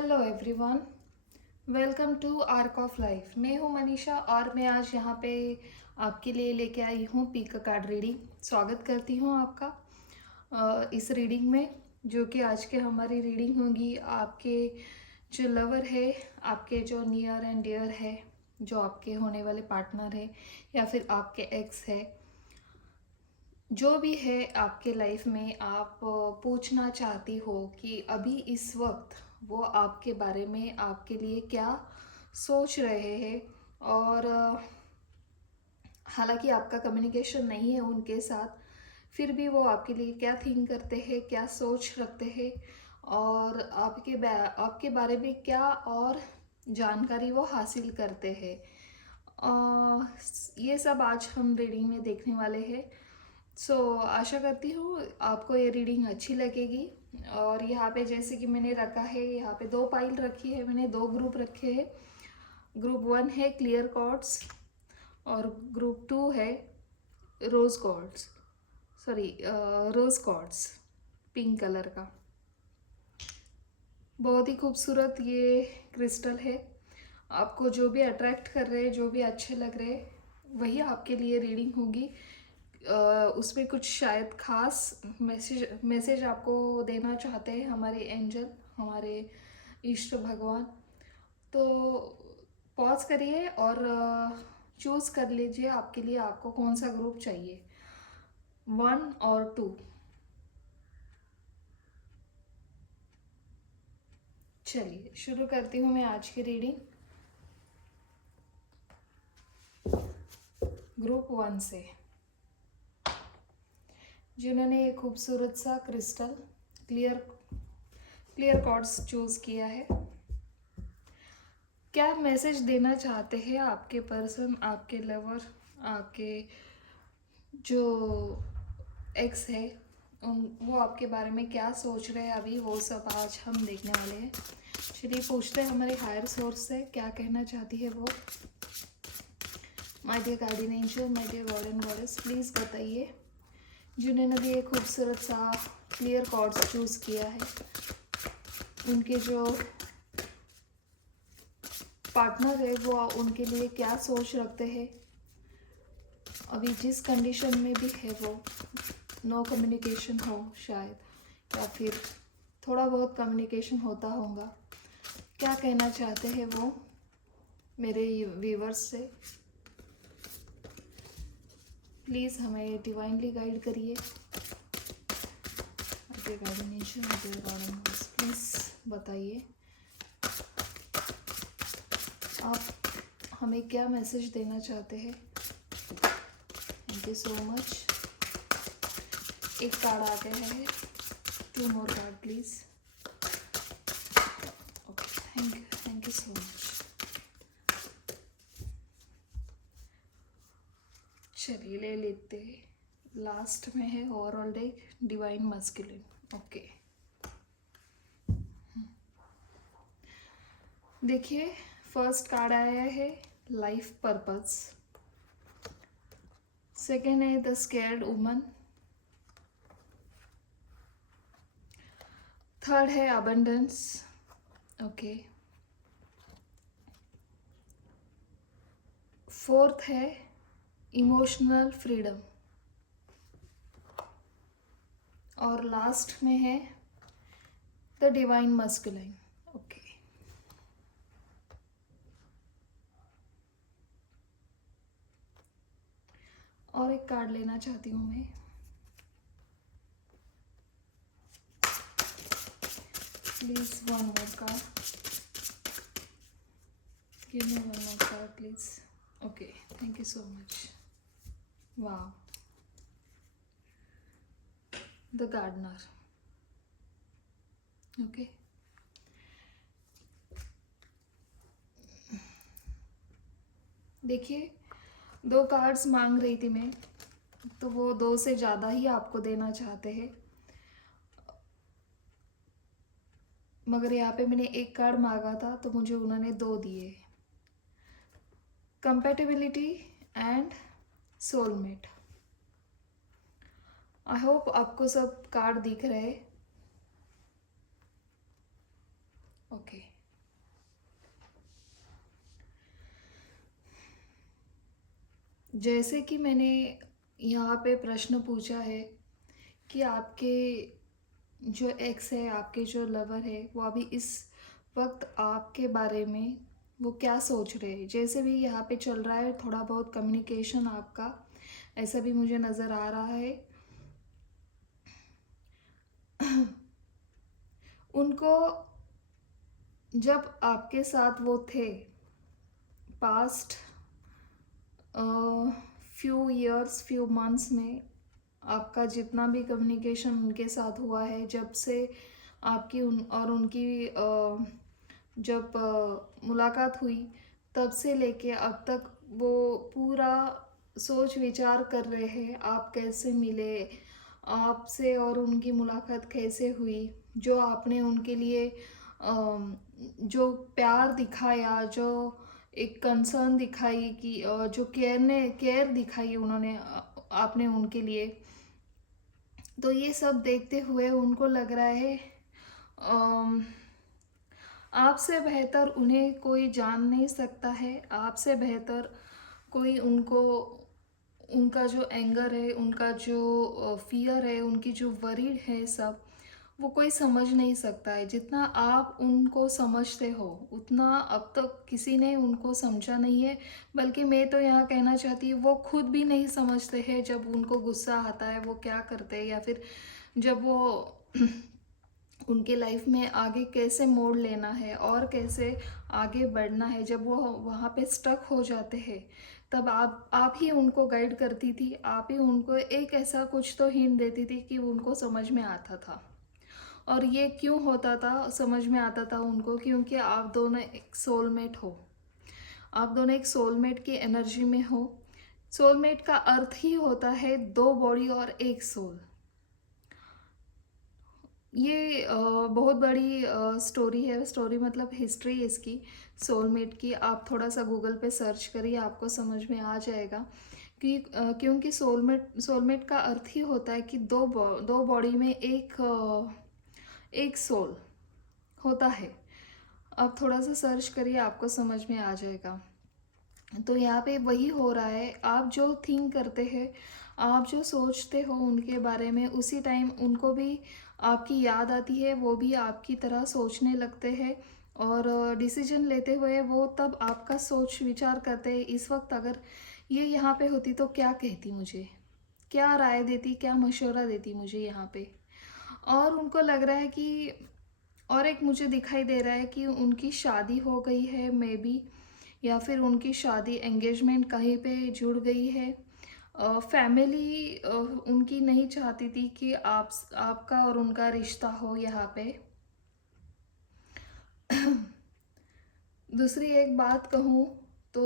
Hello everyone, welcome arc arc of life. मैं हूं मनीषा और मैं आज यहाँ पे आपके लिए लेके आई हूँ पिक कार्ड रीडिंग। स्वागत करती हूँ आपका इस रीडिंग में, जो कि आज के हमारी रीडिंग होगी आपके जो लवर है, आपके जो नियर एंड डियर है, जो आपके होने वाले पार्टनर है या फिर आपके एक्स है, जो भी है आपके लाइफ में। आप पूछना चाहती हो कि अभी इस वक्त वो आपके बारे में, आपके लिए क्या सोच रहे हैं। और हालांकि आपका कम्युनिकेशन नहीं है उनके साथ, फिर भी वो आपके लिए क्या थिंक करते हैं, क्या सोच रखते हैं और आपके बारे में क्या और जानकारी वो हासिल करते हैं। ये सब आज हम रीडिंग में देखने वाले हैं। आशा करती हूँ आपको ये रीडिंग अच्छी लगेगी। और यहाँ पे जैसे कि मैंने रखा है, यहाँ पे दो पाइल रखी है मैंने, दो ग्रुप रखे हैं। ग्रुप 1 है क्लियर कॉर्ड्स और ग्रुप 2 है रोज कॉर्ड्स, सॉरी रोज कॉर्ड्स, पिंक कलर का। बहुत ही खूबसूरत ये क्रिस्टल है। आपको जो भी अट्रैक्ट कर रहे हैं, जो भी अच्छे लग रहे हैं, वही आपके लिए रीडिंग होगी। उसमें कुछ शायद खास मैसेज आपको देना चाहते हैं हमारे एंजल, हमारे ईश्वर भगवान। तो पॉज करिए और चूज़ कर लीजिए आपके लिए आपको कौन सा ग्रुप चाहिए, 1 और 2। चलिए शुरू करती हूँ मैं आज की रीडिंग ग्रुप 1 से, जिन्होंने एक खूबसूरत सा क्रिस्टल क्लियर कॉर्ड्स चूज़ किया है। क्या मैसेज देना चाहते हैं आपके पर्सन, आपके लवर, आपके जो एक्स है, वो आपके बारे में क्या सोच रहे हैं अभी, वो सब आज हम देखने वाले हैं। चलिए पूछते हैं हमारे हायर सोर्स से क्या कहना चाहती है वो। My dear guardian angel, my dear God and goddess, please बताइए, जिन्होंने भी एक खूबसूरत सा क्लियर कॉर्ड्स चूज़ किया है, उनके जो पार्टनर है वो उनके लिए क्या सोच रखते हैं अभी जिस कंडीशन में भी है वो। नो कम्युनिकेशन हो शायद, या फिर थोड़ा बहुत कम्युनिकेशन होता होगा। क्या कहना चाहते हैं वो मेरे व्यूवर्स से, प्लीज़ हमें डिवाइनली गाइड करिए। प्लीज़ बताइए आप हमें क्या मैसेज देना चाहते हैं। Thank you so much. एक कार्ड आ गया है, 2 more card please. Okay, thank you so much. चलिए ले लेते हैं। लास्ट में है overall deck divine masculine. Okay, देखिए फर्स्ट कार्ड आया है लाइफ पर्पस, सेकेंड है द स्केर्ड वुमन, थर्ड है अबंडेंस। ओके, फोर्थ है इमोशनल फ्रीडम और लास्ट में है द डिवाइन मस्कुलाइन। ओके, और एक कार्ड लेना चाहती हूँ मैं। Please one more card, give me one more card please. Okay, thank you so much. वाह, द गार्डनर। ओके, देखिए 2 कार्ड्स मांग रही थी मैं, तो वो 2 से ज़्यादा ही आपको देना चाहते हैं, मगर यहाँ पे मैंने एक कार्ड मांगा था तो मुझे उन्होंने 2 दिए। Compatibility and soulmate. I hope आपको सब कार्ड दिख रहे हैं। ओके, जैसे कि मैंने यहाँ पे प्रश्न पूछा है कि आपके जो एक्स है, आपके जो लवर है, वो अभी इस वक्त आपके बारे में वो क्या सोच रहे हैं। जैसे भी यहाँ पे चल रहा है थोड़ा बहुत कम्युनिकेशन आपका, ऐसा भी मुझे नज़र आ रहा है। उनको जब आपके साथ वो थे past few years, few months में, आपका जितना भी कम्युनिकेशन उनके साथ हुआ है, जब से आपकी उन और उनकी जब मुलाकात हुई, तब से लेके अब तक वो पूरा सोच विचार कर रहे हैं आप कैसे मिले, आपसे और उनकी मुलाकात कैसे हुई, जो आपने उनके लिए जो प्यार दिखाया, जो एक कंसर्न दिखाई कि जो केयर दिखाई उन्होंने, आपने उनके लिए। तो ये सब देखते हुए उनको लग रहा है अम, आपसे बेहतर उन्हें कोई जान नहीं सकता है, आपसे बेहतर कोई उनको, उनका जो एंगर है, उनका जो फियर है, उनकी जो वरीड है सब, वो कोई समझ नहीं सकता है। जितना आप उनको समझते हो उतना अब तक किसी ने उनको समझा नहीं है। बल्कि मैं तो यहाँ कहना चाहती हूँ वो खुद भी नहीं समझते हैं। जब उनको गुस्सा आता है वो क्या करते हैं, या फिर जब वो उनके लाइफ में आगे कैसे मोड़ लेना है और कैसे आगे बढ़ना है, जब वो वहाँ पे स्टक हो जाते हैं, तब आप ही उनको गाइड करती थी, आप ही उनको एक ऐसा कुछ तो हिंट देती थी कि उनको समझ में आता था। और ये क्यों होता था, समझ में आता था उनको, क्योंकि आप दोनों एक सोलमेट हो, आप दोनों एक सोलमेट की एनर्जी में हो। सोलमेट का अर्थ ही होता है दो बॉडी और एक सोल। ये बहुत बड़ी स्टोरी है, स्टोरी मतलब हिस्ट्री इसकी, सोलमेट की। आप थोड़ा सा गूगल पे सर्च करिए, आपको समझ में आ जाएगा कि क्योंकि सोलमेट का अर्थ ही होता है कि दो बॉडी में एक सोल होता है। आप थोड़ा सा सर्च करिए, आपको समझ में आ जाएगा। तो यहाँ पे वही हो रहा है, आप जो थिंक करते हैं, आप जो सोचते हो उनके बारे में, उसी टाइम उनको भी आपकी याद आती है, वो भी आपकी तरह सोचने लगते हैं। और डिसीजन लेते हुए वो तब आपका सोच विचार करते हैं। इस वक्त अगर ये यहाँ पे होती तो क्या कहती मुझे, क्या राय देती, क्या मशवरा देती मुझे यहाँ पे। और उनको लग रहा है कि, और एक मुझे दिखाई दे रहा है कि उनकी शादी हो गई है मे बी, या फिर उनकी शादी एंगेजमेंट कहीं पे जुड़ गई है। फैमिली उनकी नहीं चाहती थी कि आपका और उनका रिश्ता हो यहाँ पे। दूसरी एक बात कहूँ तो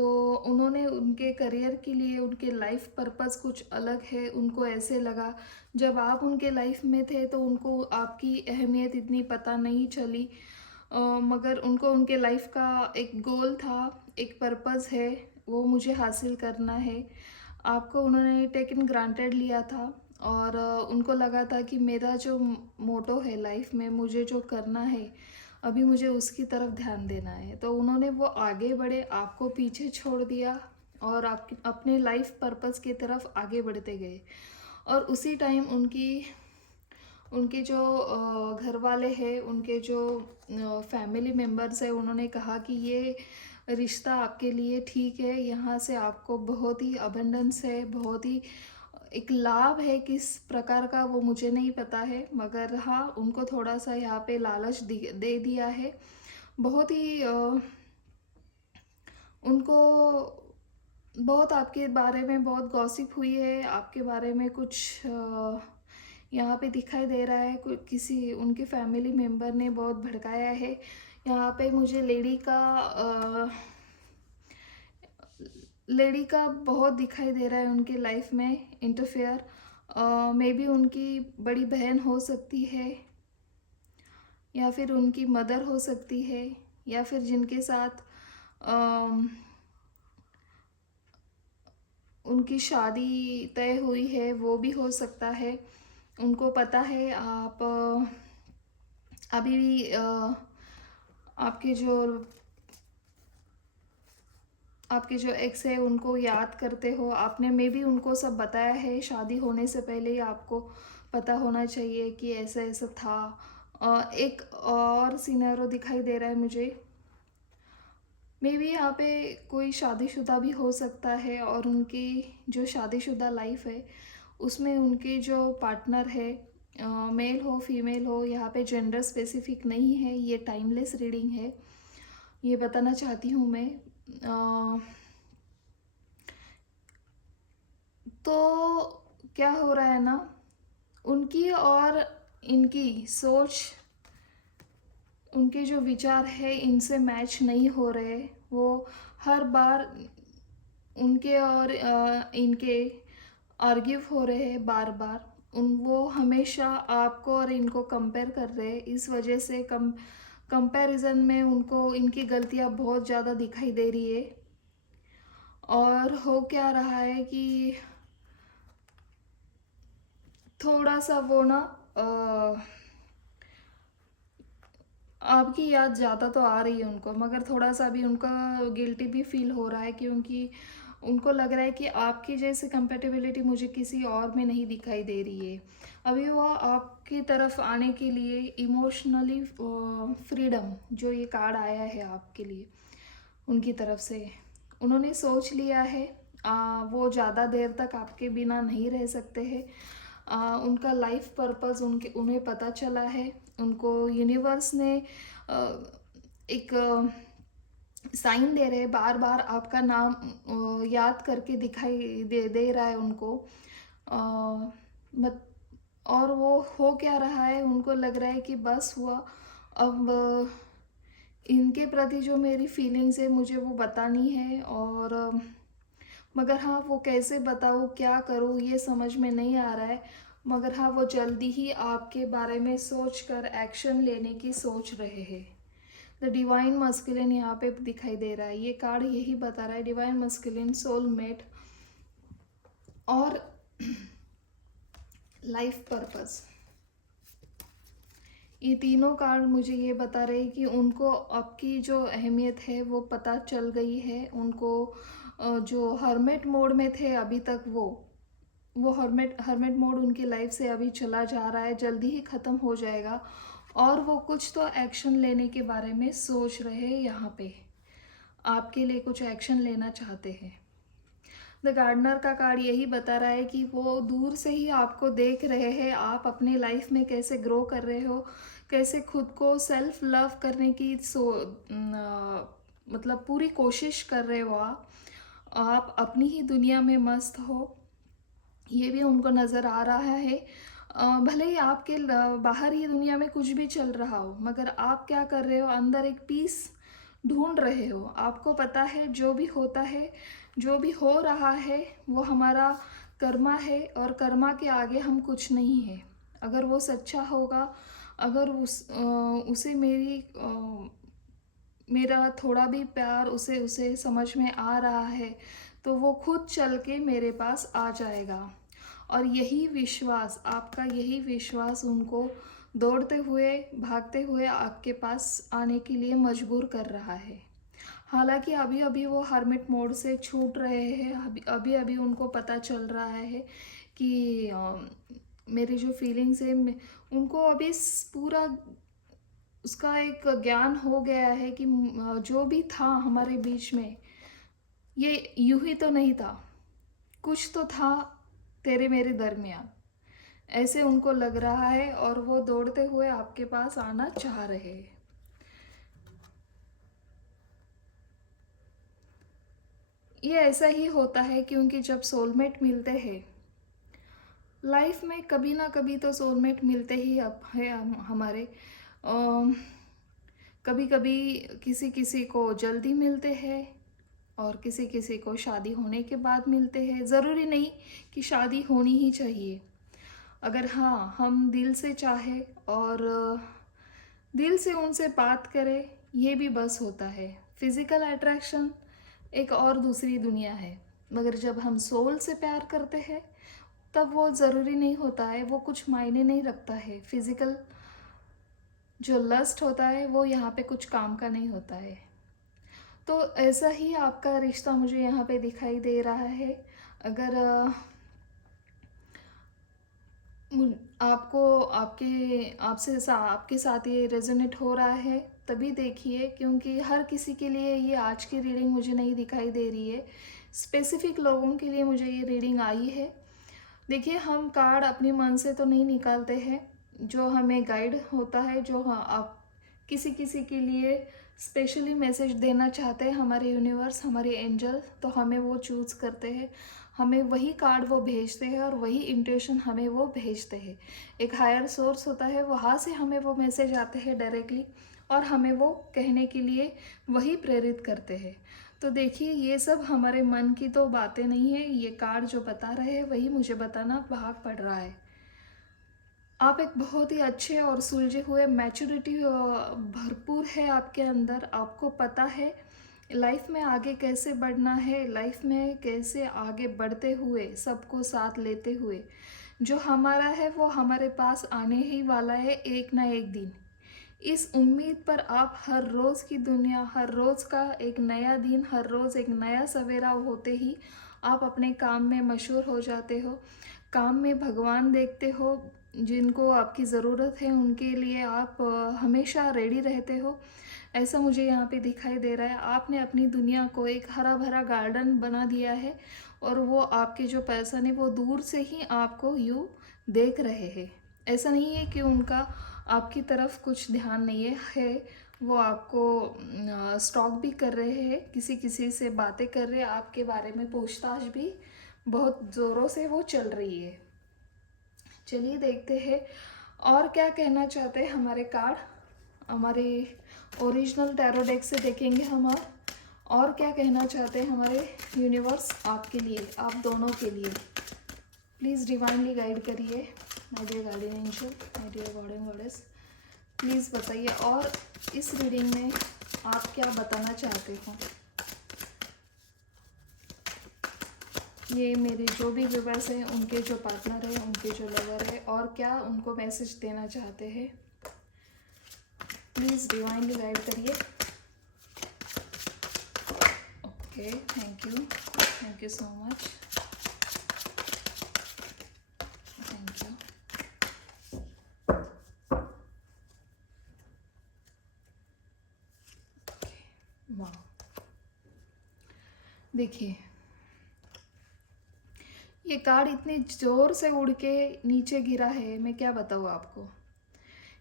उन्होंने उनके करियर के लिए, उनके लाइफ पर्पस कुछ अलग है। उनको ऐसे लगा जब आप उनके लाइफ में थे तो उनको आपकी अहमियत इतनी पता नहीं चली। मगर उनको उनके लाइफ का एक गोल था, एक पर्पस है, वो मुझे हासिल करना है। आपको उन्होंने टेकन ग्रांटेड लिया था। और उनको लगा था कि मेरा जो मोटो है लाइफ में, मुझे जो करना है अभी, मुझे उसकी तरफ ध्यान देना है। तो उन्होंने वो आगे बढ़े, आपको पीछे छोड़ दिया और आपकी अपने लाइफ पर्पस की तरफ आगे बढ़ते गए। और उसी टाइम उनके जो घर वाले हैं, उनके जो फैमिली मेम्बर्स हैं, उन्होंने कहा कि ये रिश्ता आपके लिए ठीक है, यहाँ से आपको बहुत ही अबंडेंस है, बहुत ही एक लाभ है। किस प्रकार का वो मुझे नहीं पता है, मगर हाँ उनको थोड़ा सा यहाँ पे लालच दे दिया है। बहुत ही उनको बहुत आपके बारे में बहुत गॉसिप हुई है, आपके बारे में कुछ यहाँ पे दिखाई दे रहा है। किसी उनके फैमिली मेम्बर ने बहुत भड़काया है। यहाँ पे मुझे लेडी का बहुत दिखाई दे रहा है उनकी लाइफ में इंटरफेयर। मे बी उनकी बड़ी बहन हो सकती है, या फिर उनकी मदर हो सकती है, या फिर जिनके साथ अम, उनकी शादी तय हुई है वो भी हो सकता है। उनको पता है आप अभी भी आपके जो आपके जो एक्स है उनको याद करते हो। आपने मे भी उनको सब बताया है, शादी होने से पहले ही आपको पता होना चाहिए कि ऐसा ऐसा था। एक और सिनेरियो दिखाई दे रहा है मुझे, मे बी यहाँ पे कोई शादीशुदा भी हो सकता है और उनकी जो शादीशुदा लाइफ है उसमें उनके जो पार्टनर है, मेल हो फीमेल हो, यहाँ पे जेंडर स्पेसिफिक नहीं है, ये टाइमलेस रीडिंग है, ये बताना चाहती हूँ मैं। तो क्या हो रहा है ना, उनकी और इनकी सोच, उनके जो विचार है इनसे मैच नहीं हो रहे। वो हर बार उनके और इनके आर्ग्यू हो रहे हैं बार बार। वो हमेशा आपको और इनको कंपेयर कर रहे हैं। इस वजह से कंपैरिजन में उनको इनकी गलतियां बहुत ज़्यादा दिखाई दे रही है। और हो क्या रहा है कि थोड़ा सा वो ना आपकी याद ज़्यादा तो आ रही है उनको, मगर थोड़ा सा भी उनका गिल्टी भी फील हो रहा है, क्योंकि उनको लग रहा है कि आपकी जैसी कंपेटेबिलिटी मुझे किसी और में नहीं दिखाई दे रही है। अभी वो आपकी तरफ आने के लिए इमोशनली फ्रीडम, जो ये कार्ड आया है आपके लिए उनकी तरफ से, उन्होंने सोच लिया है। वो ज़्यादा देर तक आपके बिना नहीं रह सकते हैं। उनका लाइफ पर्पस उन्हें पता चला है। उनको यूनिवर्स ने एक साइन दे रहे हैं, बार बार आपका नाम याद करके दिखाई दे रहा है उनको। अ, मत और वो हो क्या रहा है, उनको लग रहा है कि बस हुआ अब। इनके प्रति जो मेरी फीलिंग्स है मुझे वो बतानी है। और मगर हाँ, वो कैसे बताऊँ, क्या करूँ, ये समझ में नहीं आ रहा है। मगर हाँ, वो जल्दी ही आपके बारे में सोच कर एक्शन लेने की सोच रहे हैं। द डिवाइन मस्कुलिन यहाँ पे दिखाई दे रहा है, ये कार्ड यही बता रहा है, डिवाइन मस्कुलिन, सोलमेट और लाइफ पर्पस। ये तीनों कार्ड मुझे ये बता रहे हैं कि उनको आपकी जो अहमियत है वो पता चल गई है। उनको जो हर्मिट मोड में थे अभी तक, वो हर्मिट मोड उनकी लाइफ से अभी चला जा रहा है, जल्दी ही ख़त्म हो जाएगा। और वो कुछ तो एक्शन लेने के बारे में सोच रहे हैं, यहाँ पे आपके लिए कुछ एक्शन लेना चाहते हैं। द गार्डनर का कार्ड यही बता रहा है कि वो दूर से ही आपको देख रहे हैं, आप अपनी लाइफ में कैसे ग्रो कर रहे हो, कैसे खुद को सेल्फ लव करने की मतलब पूरी कोशिश कर रहे हो। आप अपनी ही दुनिया में मस्त हो, ये भी उनको नज़र आ रहा है। भले ही आपके बाहर ही दुनिया में कुछ भी चल रहा हो, मगर आप क्या कर रहे हो, अंदर एक पीस ढूंढ रहे हो। आपको पता है जो भी होता है, जो भी हो रहा है, वो हमारा कर्मा है और कर्मा के आगे हम कुछ नहीं है। अगर वो सच्चा होगा, अगर उसे मेरा थोड़ा भी प्यार उसे उसे समझ में आ रहा है, तो वो खुद चल के मेरे पास आ जाएगा। और यही विश्वास, आपका यही विश्वास उनको दौड़ते हुए, भागते हुए आपके पास आने के लिए मजबूर कर रहा है। हालांकि अभी अभी वो हर्मिट मोड से छूट रहे हैं, अभी अभी उनको पता चल रहा है कि मेरी जो फीलिंग्स है, उनको अभी पूरा उसका एक ज्ञान हो गया है कि जो भी था हमारे बीच में, ये यूं ही तो नहीं था, कुछ तो था तेरे मेरे दरमियान, ऐसे उनको लग रहा है। और वो दौड़ते हुए आपके पास आना चाह रहे हैं। ये ऐसा ही होता है, क्योंकि जब सोलमेट मिलते हैं लाइफ में, कभी ना कभी तो सोलमेट मिलते ही अब है हमारे। कभी कभी किसी किसी को जल्दी मिलते हैं और किसी किसी को शादी होने के बाद मिलते हैं। ज़रूरी नहीं कि शादी होनी ही चाहिए। अगर हाँ, हम दिल से चाहे और दिल से उनसे बात करें, ये भी बस होता है। फिज़िकल अट्रैक्शन एक और दूसरी दुनिया है, मगर जब हम सोल से प्यार करते हैं तब वो ज़रूरी नहीं होता है, वो कुछ मायने नहीं रखता है। फिज़िकल जो लस्ट होता है वो यहाँ पे कुछ काम का नहीं होता है। तो ऐसा ही आपका रिश्ता मुझे यहाँ पे दिखाई दे रहा है। अगर आपको आपके साथ ये रेजोनेट हो रहा है तभी देखिए, क्योंकि हर किसी के लिए ये आज की रीडिंग मुझे नहीं दिखाई दे रही है। स्पेसिफिक लोगों के लिए मुझे ये रीडिंग आई है। देखिए, हम कार्ड अपने मन से तो नहीं निकालते हैं, जो हमें गाइड होता है, जो हाँ आप किसी किसी के लिए स्पेशली मैसेज देना चाहते हैं हमारे यूनिवर्स, हमारे एंजल, तो हमें वो चूज़ करते हैं, हमें वही कार्ड वो भेजते हैं और वही इंट्यूशन हमें वो भेजते हैं। एक हायर सोर्स होता है, वहाँ से हमें वो मैसेज आते हैं डायरेक्टली और हमें वो कहने के लिए वही प्रेरित करते हैं। तो देखिए, ये सब हमारे मन की तो बातें नहीं है, ये कार्ड जो बता रहे हैं वही मुझे बताना भाग पड़ रहा है। आप एक बहुत ही अच्छे और सुलझे हुए, मैच्योरिटी भरपूर है आपके अंदर। आपको पता है लाइफ में आगे कैसे बढ़ना है, लाइफ में कैसे आगे बढ़ते हुए सबको साथ लेते हुए जो हमारा है वो हमारे पास आने ही वाला है एक ना एक दिन। इस उम्मीद पर आप हर रोज़ की दुनिया, हर रोज़ का एक नया दिन, हर रोज़ एक नया सवेरा होते ही आप अपने काम में मशहूर हो जाते हो। काम में भगवान देखते हो, जिनको आपकी ज़रूरत है उनके लिए आप हमेशा रेडी रहते हो। ऐसा मुझे यहाँ पे दिखाई दे रहा है। आपने अपनी दुनिया को एक हरा भरा गार्डन बना दिया है और वो आपके जो पर्सन है वो दूर से ही आपको यूँ देख रहे हैं। ऐसा नहीं है कि उनका आपकी तरफ कुछ ध्यान नहीं है, वो आपको स्टॉक भी कर रहे हैं, किसी किसी से बातें कर रहे हैं, आपके बारे में पूछताछ भी बहुत ज़ोरों से वो चल रही है। चलिए देखते हैं और क्या कहना चाहते हैं हमारे कार्ड। हमारे ओरिजिनल टैरो डेक से देखेंगे हम और क्या कहना चाहते हैं हमारे यूनिवर्स आपके लिए, आप दोनों के लिए। प्लीज़ डिवाइनली गाइड करिए my dear guardian angel, my dear God and goddess. Please बताइए और इस रीडिंग में आप क्या बताना चाहते हो। ये मेरे जो भी व्यूअर्स हैं, उनके जो पार्टनर है, उनके जो लवर है, और क्या उनको मैसेज देना चाहते हैं। प्लीज़ डिवाइनली गाइड करिए। Okay, thank you so much, thank you. वाह, देखिए ये कार्ड इतने ज़ोर से उड़ के नीचे गिरा है, मैं क्या बताऊँ आपको।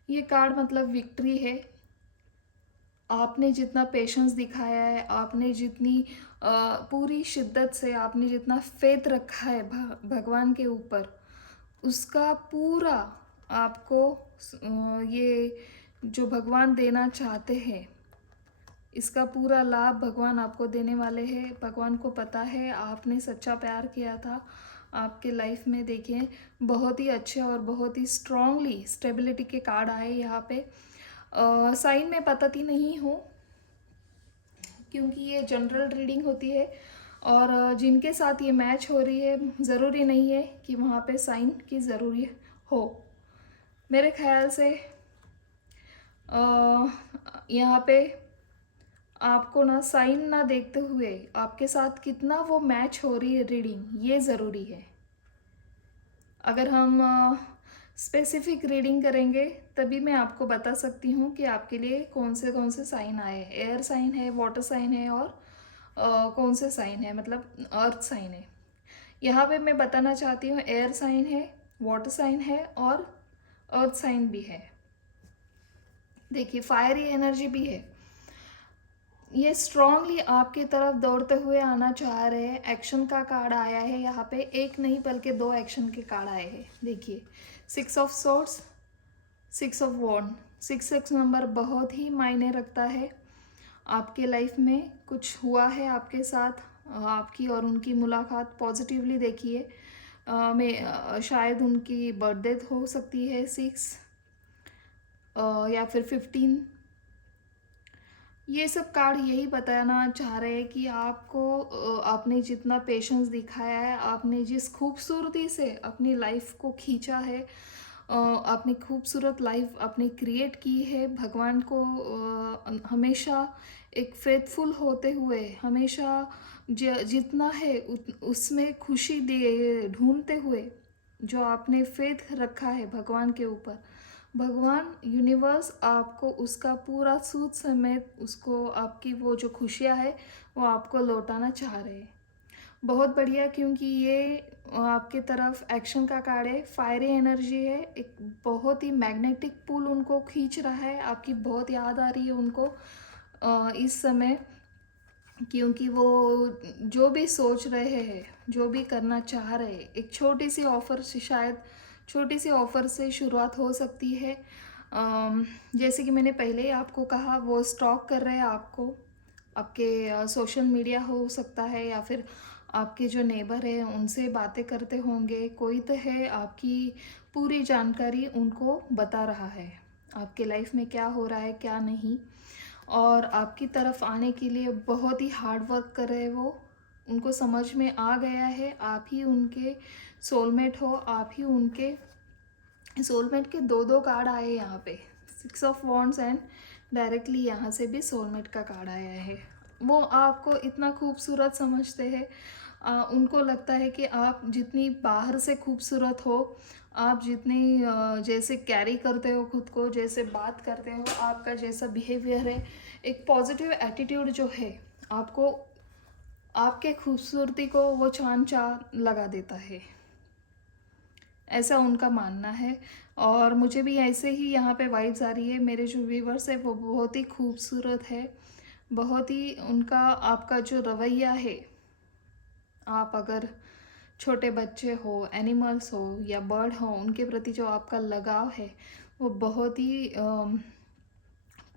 ये कार्ड मतलब विक्ट्री है। आपने जितना पेशेंस दिखाया है, आपने जितनी पूरी शिद्दत से आपने जितना फेथ रखा है भगवान के ऊपर, उसका पूरा आपको ये जो भगवान देना चाहते हैं, इसका पूरा लाभ भगवान आपको देने वाले हैं। भगवान को पता है आपने सच्चा प्यार किया था। आपके लाइफ में देखिए बहुत ही अच्छे और बहुत ही स्ट्रांगली स्टेबिलिटी के कार्ड आए यहाँ पे। साइन में बताती नहीं हूँ क्योंकि ये जनरल रीडिंग होती है और जिनके साथ ये मैच हो रही है ज़रूरी नहीं है कि वहाँ पे साइन की ज़रूरी हो। मेरे ख्याल से यहाँ पे आपको ना साइन ना देखते हुए आपके साथ कितना वो मैच हो रही है रीडिंग, ये ज़रूरी है। अगर हम स्पेसिफिक रीडिंग करेंगे तभी मैं आपको बता सकती हूँ कि आपके लिए कौन से साइन आए हैं। एयर साइन है, वाटर साइन है और कौन से साइन है, मतलब अर्थ साइन है। यहाँ पे मैं बताना चाहती हूँ एयर साइन है, वाटर साइन है और अर्थ साइन भी है। देखिए फायरी एनर्जी भी है। ये स्ट्रांगली आपकी तरफ दौड़ते हुए आना चाह रहे हैं। एक्शन का कार्ड आया है यहाँ पे, एक नहीं बल्कि दो एक्शन के कार्ड आए हैं। देखिए 6 of swords, 6 of wand. 6 number बहुत ही मायने रखता है। आपके लाइफ में कुछ हुआ है आपके साथ, आपकी और उनकी मुलाकात पॉजिटिवली देखिए। शायद उनकी बर्थडे हो सकती है 6 या फिर 15। ये सब कार्ड यही बताना चाह रहे हैं कि आपको आपने जितना पेशेंस दिखाया है, आपने जिस खूबसूरती से अपनी लाइफ को खींचा है, आपने खूबसूरत लाइफ अपनी क्रिएट की है, भगवान को हमेशा एक फेथफुल होते हुए हमेशा जितना है उसमें खुशी दे ढूंढते हुए, जो आपने फेथ रखा है भगवान के ऊपर, भगवान यूनिवर्स आपको उसका पूरा सूद समेत उसको आपकी वो जो खुशियाँ है वो आपको लौटाना चाह रहे हैं। बहुत बढ़िया, क्योंकि ये आपके तरफ एक्शन का कार्ड है, फायरी एनर्जी है, एक बहुत ही मैग्नेटिक पुल उनको खींच रहा है, आपकी बहुत याद आ रही है उनको इस समय, क्योंकि वो जो भी सोच रहे हैं, जो भी करना चाह रहे हैं, एक छोटी सी ऑफ़र से, शायद छोटी सी ऑफ़र से शुरुआत हो सकती है। जैसे कि मैंने पहले ही आपको कहा, वो स्टॉक कर रहे हैं आपको, आपके सोशल मीडिया हो सकता है, या फिर आपके जो नेबर हैं उनसे बातें करते होंगे, कोई तो है आपकी पूरी जानकारी उनको बता रहा है, आपके लाइफ में क्या हो रहा है क्या नहीं, और आपकी तरफ आने के लिए बहुत ही हार्ड वर्क कर रहे हैं वो। उनको समझ में आ गया है आप ही उनके सोलमेट हो, आप ही उनके सोलमेट के दो दो कार्ड आए यहाँ पे, 6 ऑफ वॉन्ड्स एंड डायरेक्टली यहाँ से भी सोलमेट का कार्ड आया है। वो आपको इतना खूबसूरत समझते हैं, उनको लगता है कि आप जितनी बाहर से खूबसूरत हो, आप जितनी जैसे कैरी करते हो खुद को, जैसे बात करते हो, आपका जैसा बिहेवियर है, एक पॉजिटिव एटीट्यूड जो है, आपको आपके खूबसूरती को वो चांद लगा देता है, ऐसा उनका मानना है। और मुझे भी ऐसे ही यहाँ पे वाइब्स आ रही है, मेरे जो व्यूवर्स है वो बहुत ही खूबसूरत है, बहुत ही उनका आपका जो रवैया है, आप अगर छोटे बच्चे हो, एनिमल्स हो या बर्ड हो, उनके प्रति जो आपका लगाव है वो बहुत ही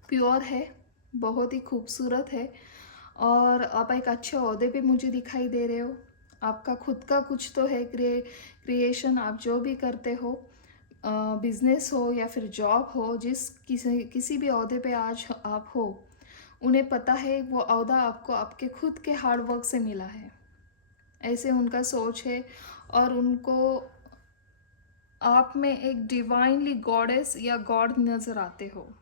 प्योर है, बहुत ही खूबसूरत है। और आप एक अच्छे ओहदे पे मुझे दिखाई दे रहे हो, आपका खुद का कुछ तो है, क्रिएशन, आप जो भी करते हो, बिजनेस हो या फिर जॉब हो, किसी भी ओहदे पे आज आप हो, उन्हें पता है वो ओहदा आपको आपके खुद के हार्ड वर्क से मिला है, ऐसे उनका सोच है। और उनको आप में एक डिवाइनली गॉडेस या गॉड नज़र आते हो,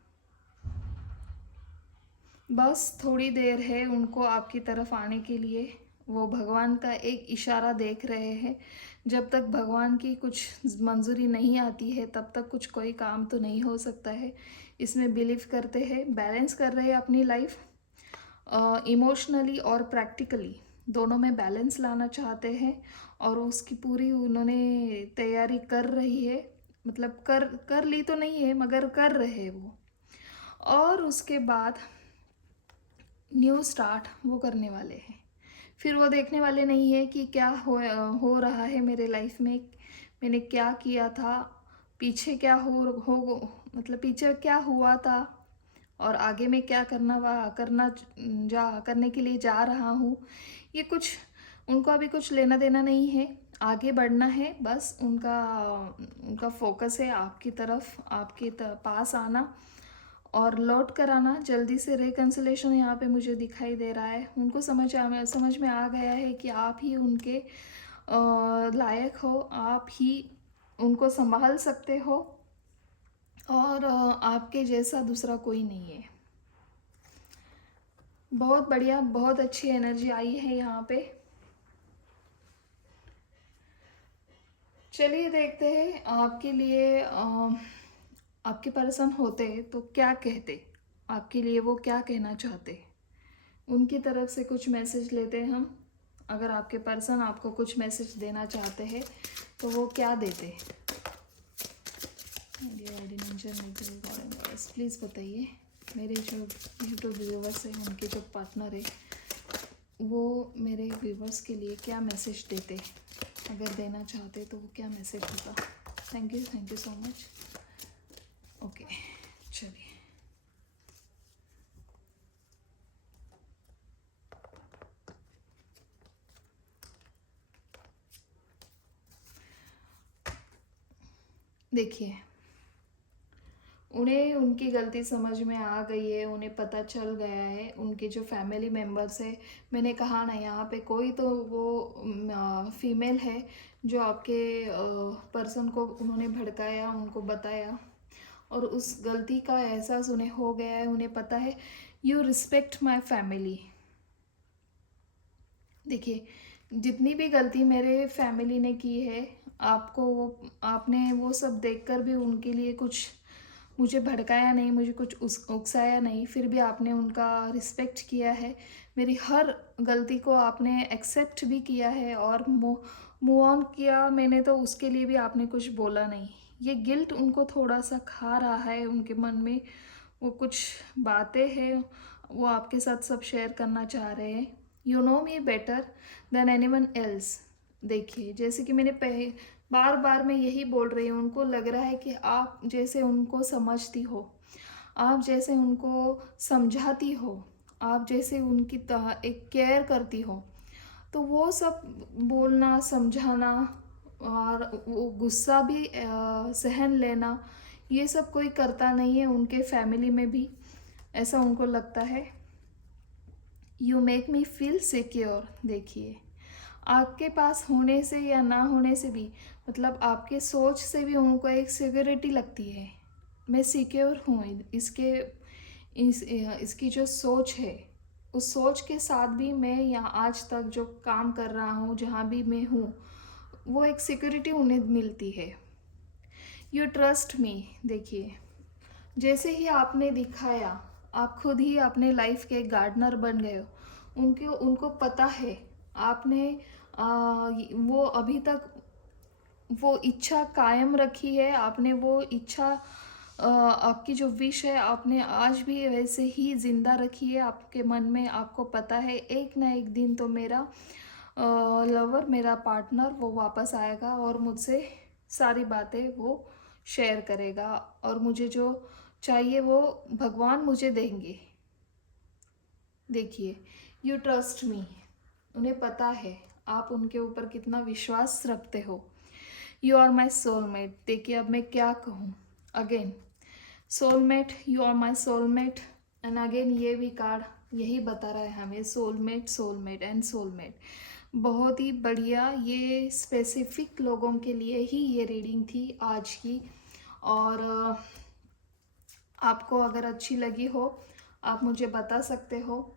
बस थोड़ी देर है उनको आपकी तरफ आने के लिए, वो भगवान का एक इशारा देख रहे हैं। जब तक भगवान की कुछ मंजूरी नहीं आती है तब तक कुछ कोई काम तो नहीं हो सकता है, इसमें बिलीव करते हैं, बैलेंस कर रहे हैं अपनी लाइफ, इमोशनली और प्रैक्टिकली दोनों में बैलेंस लाना चाहते हैं, और उसकी पूरी उन्होंने तैयारी कर रही है, मतलब कर ली तो नहीं है मगर कर रहे हैं वो। और उसके बाद न्यू स्टार्ट वो करने वाले हैं, फिर वो देखने वाले नहीं है कि क्या हो रहा है मेरे लाइफ में, मैंने क्या किया था, पीछे क्या हो मतलब पीछे क्या हुआ था, और आगे में क्या करने के लिए जा रहा हूँ, ये कुछ उनको अभी कुछ लेना देना नहीं है, आगे बढ़ना है बस। उनका उनका फोकस है आपकी तरफ, आपके पास आना और लौट कर आना जल्दी से। रिकन्सिलेशन यहाँ पे मुझे दिखाई दे रहा है, उनको समझ में आ गया है कि आप ही उनके लायक हो, आप ही उनको संभाल सकते हो, और आपके जैसा दूसरा कोई नहीं है। बहुत बढ़िया, बहुत अच्छी एनर्जी आई है यहाँ पे। चलिए देखते हैं आपके लिए आपके पर्सन होते तो क्या कहते, आपके लिए वो क्या कहना चाहते, उनकी तरफ से कुछ मैसेज लेते हैं हम। अगर आपके पर्सन आपको कुछ मैसेज देना चाहते हैं तो वो क्या देते। प्लीज़ बताइए, मेरे जो यूट्यूब व्यूवर्स हैं, उनके जो पार्टनर है, वो मेरे व्यूवर्स के लिए क्या मैसेज देते, अगर देना चाहते तो वो क्या मैसेज होगा। Thank you so much. Okay, चलिए। देखिए, उन्हें उनकी गलती समझ में आ गई है, उन्हें पता चल गया है, उनके जो फैमिली मेम्बर्स है, मैंने कहा ना यहाँ पे कोई तो वो फीमेल है जो आपके पर्सन को उन्होंने भड़काया, उनको बताया, और उस गलती का एहसास उन्हें हो गया है, उन्हें पता है यू रिस्पेक्ट माई फैमिली। देखिए, जितनी भी गलती मेरे फैमिली ने की है, आपने वो सब देखकर भी उनके लिए कुछ मुझे भड़काया नहीं, मुझे कुछ उकसाया नहीं, फिर भी आपने उनका रिस्पेक्ट किया है। मेरी हर गलती को आपने एक्सेप्ट भी किया है और मूव ऑन किया मैंने, तो उसके लिए भी आपने कुछ बोला नहीं। ये गिल्ट उनको थोड़ा सा खा रहा है उनके मन में, वो कुछ बातें हैं वो आपके साथ सब शेयर करना चाह रहे हैं। You know me better than any one else. देखिए, जैसे कि बार बार मैं यही बोल रही हूँ, उनको लग रहा है कि आप जैसे उनको समझती हो, आप जैसे उनको समझाती हो, आप जैसे उनकी एक केयर करती हो, तो वो सब बोलना, समझाना और वो गुस्सा भी सहन लेना, ये सब कोई करता नहीं है उनके फैमिली में भी, ऐसा उनको लगता है। You make me feel secure. देखिए, आपके पास होने से या ना होने से भी, मतलब आपके सोच से भी उनको एक सिक्योरिटी लगती है। मैं सिक्योर हूँ, इसकी जो सोच है, उस सोच के साथ भी मैं यहाँ आज तक जो काम कर रहा हूँ, जहाँ भी मैं हूँ, वो एक सिक्योरिटी उन्हें मिलती है। You trust me. देखिए, जैसे ही आपने दिखाया, आप खुद ही अपने लाइफ के गार्डनर बन गए हो। उनको पता है आपने वो अभी तक वो इच्छा कायम रखी है, आपने वो इच्छा आपकी जो विश है आपने आज भी वैसे ही ज़िंदा रखी है आपके मन में। आपको पता है एक ना एक दिन तो मेरा लवर, मेरा पार्टनर वो वापस आएगा और मुझसे सारी बातें वो शेयर करेगा, और मुझे जो चाहिए वो भगवान मुझे देंगे। देखिए, यू ट्रस्ट मी। उन्हें पता है आप उनके ऊपर कितना विश्वास रखते हो। You are my soulmate. देखिए, अब मैं क्या कहूँ। Again soulmate, you are my soulmate. And again ये भी कार्ड यही बता रहा है हमें, सोलमेट, सोलमेट एंड सोलमेट। बहुत ही बढ़िया, ये स्पेसिफिक लोगों के लिए ही ये रीडिंग थी आज की। और आपको अगर अच्छी लगी हो, आप मुझे बता सकते हो।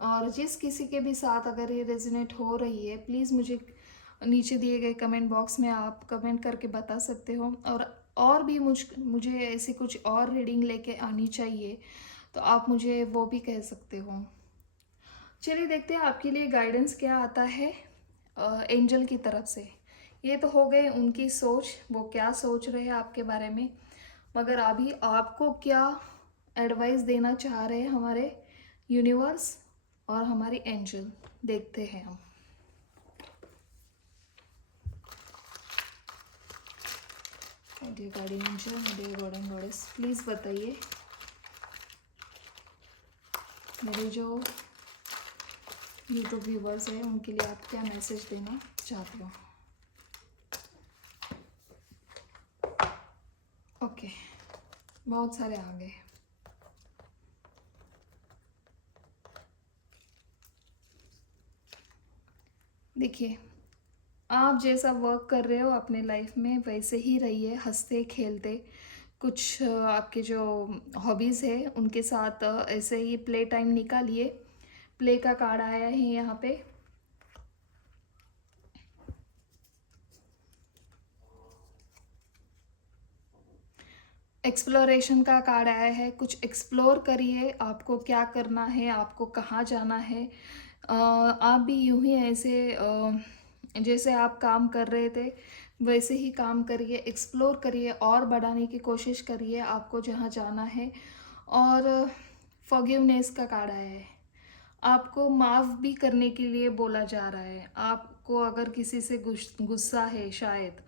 और जिस किसी के भी साथ अगर ये रेजोनेट हो रही है, प्लीज़ मुझे नीचे दिए गए कमेंट बॉक्स में आप कमेंट करके बता सकते हो। और भी मुझे ऐसी कुछ और रीडिंग लेके आनी चाहिए, तो आप मुझे वो भी कह सकते हो। चलिए देखते हैं आपके लिए गाइडेंस क्या आता है एंजल की तरफ से। ये तो हो गए उनकी सोच, वो क्या सोच रहे हैं आपके बारे में, मगर अभी आपको क्या एडवाइस देना चाह रहे हैं हमारे यूनिवर्स और हमारी एंजल, देखते हैं हम। Dear guardian angel, dear God and goddess, please बताइए मेरे जो यूट्यूब व्यूवर्स हैं उनके लिए आप क्या मैसेज देना चाहते हो। ओके, बहुत सारे आ गए। देखिए, आप जैसा वर्क कर रहे हो अपने लाइफ में वैसे ही रहिए, हंसते खेलते। कुछ आपके जो हॉबीज़ है उनके साथ ऐसे ही प्ले टाइम निकालिए। प्ले का कार्ड आया है यहाँ पे। एक्सप्लोरेशन का कार्ड आया है। कुछ एक्सप्लोर करिए, आपको क्या करना है, आपको कहाँ जाना है। आप भी यूं ही ऐसे जैसे आप काम कर रहे थे वैसे ही काम करिए, एक्सप्लोर करिए और बढ़ाने की कोशिश करिए आपको जहाँ जाना है। और फॉरगिवनेस का कार्ड आया है। आपको माफ़ भी करने के लिए बोला जा रहा है। आपको अगर किसी से गुस्सा है, शायद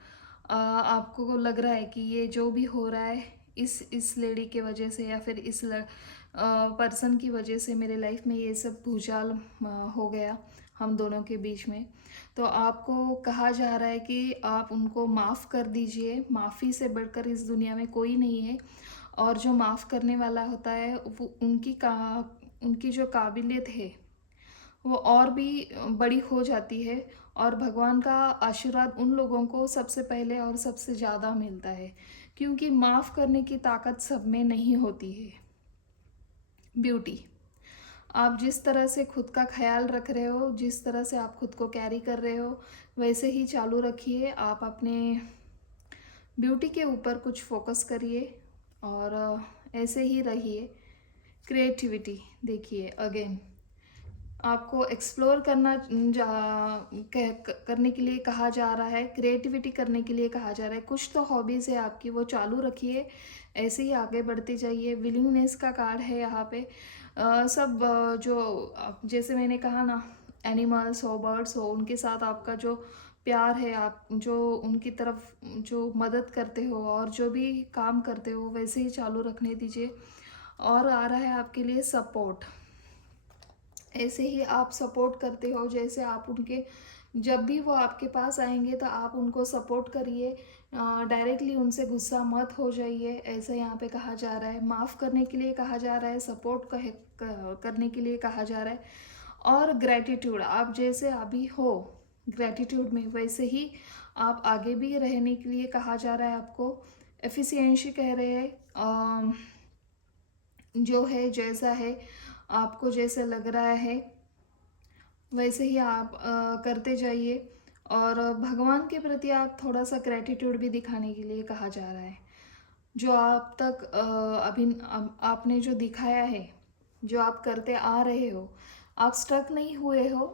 आपको लग रहा है कि ये जो भी हो रहा है इस लेडी के वजह से या फिर इस पर्सन की वजह से मेरे लाइफ में ये सब भूचाल हो गया हम दोनों के बीच में। तो आपको कहा जा रहा है कि आप उनको माफ़ कर दीजिए। माफ़ी से बढ़कर इस दुनिया में कोई नहीं है, और जो माफ़ करने वाला होता है वो उनकी जो काबिलियत है वो और भी बड़ी हो जाती है। और भगवान का आशीर्वाद उन लोगों को सबसे पहले और सबसे ज़्यादा मिलता है, क्योंकि माफ़ करने की ताकत सब में नहीं होती है। ब्यूटी, आप जिस तरह से खुद का ख्याल रख रहे हो, जिस तरह से आप खुद को कैरी कर रहे हो, वैसे ही चालू रखिए। आप अपने ब्यूटी के ऊपर कुछ फोकस करिए और ऐसे ही रहिए। क्रिएटिविटी देखिए, अगेन आपको एक्सप्लोर करने के लिए कहा जा रहा है, क्रिएटिविटी करने के लिए कहा जा रहा है। कुछ तो हॉबीज़ है आपकी, वो चालू रखिए, ऐसे ही आगे बढ़ते जाइए। विलिंगनेस का कार्ड है यहाँ पे। सब जो जैसे मैंने कहा ना, एनिमल्स हो, बर्ड्स हो, उनके साथ आपका जो प्यार है, आप जो उनकी तरफ जो मदद करते हो और जो भी काम करते हो, वैसे ही चालू रखने दीजिए। और आ रहा है आपके लिए सपोर्ट। ऐसे ही आप सपोर्ट करते हो, जैसे आप उनके जब भी वो आपके पास आएंगे तो आप उनको सपोर्ट करिए। डायरेक्टली उनसे गुस्सा मत हो जाइए, ऐसा यहाँ पे कहा जा रहा है। माफ़ करने के लिए कहा जा रहा है, सपोर्ट करने के लिए कहा जा रहा है। और ग्रैटिट्यूड, आप जैसे अभी हो ग्रैटिट्यूड में, वैसे ही आप आगे भी रहने के लिए कहा जा रहा है आपको। एफिशिएंसी कह रहे हैं, जो है जैसा है आपको जैसा लग रहा है वैसे ही आप करते जाइए। और भगवान के प्रति आप थोड़ा सा ग्रैटिट्यूड भी दिखाने के लिए कहा जा रहा है। जो आप तक आपने जो दिखाया है, जो आप करते आ रहे हो, आप स्ट्रक नहीं हुए हो।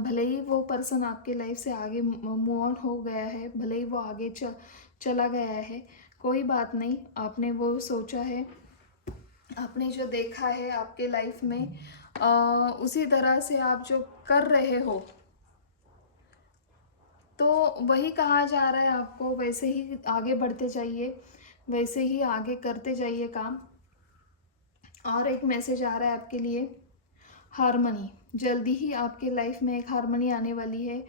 भले ही वो पर्सन आपके लाइफ से आगे मूव ऑन हो गया है, भले ही वो आगे चला गया है, कोई बात नहीं। आपने वो सोचा है, आपने जो देखा है आपके लाइफ में, उसी तरह से आप जो कर रहे हो, तो वही कहा जा रहा है आपको। वैसे ही आगे बढ़ते जाइए, वैसे ही आगे करते जाइए काम। और एक मैसेज आ रहा है आपके लिए, हारमनी। जल्दी ही आपके लाइफ में एक हारमनी आने वाली है।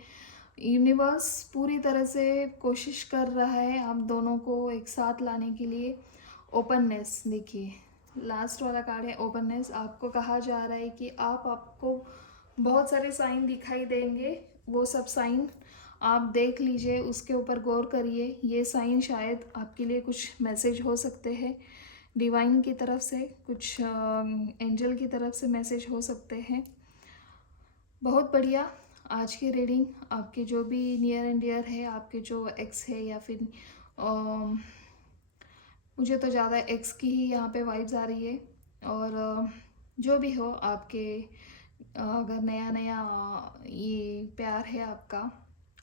यूनिवर्स पूरी तरह से कोशिश कर रहा है आप दोनों को एक साथ लाने के लिए। ओपननेस देखिए, लास्ट वाला कार्ड है ओपननेस। आपको कहा जा रहा है कि आपको बहुत सारे साइन दिखाई देंगे, वो सब साइन आप देख लीजिए, उसके ऊपर गौर करिए। ये साइन शायद आपके लिए कुछ मैसेज हो सकते हैं, डिवाइन की तरफ से, कुछ एंजल की तरफ से मैसेज हो सकते हैं। बहुत बढ़िया। आज की रीडिंग आपके जो भी नियर एंड डियर है, आपके जो एक्स है या फिर मुझे तो ज़्यादा एक्स की ही यहाँ पे वाइब्स आ रही है। और जो भी हो आपके, अगर नया नया ये प्यार है आपका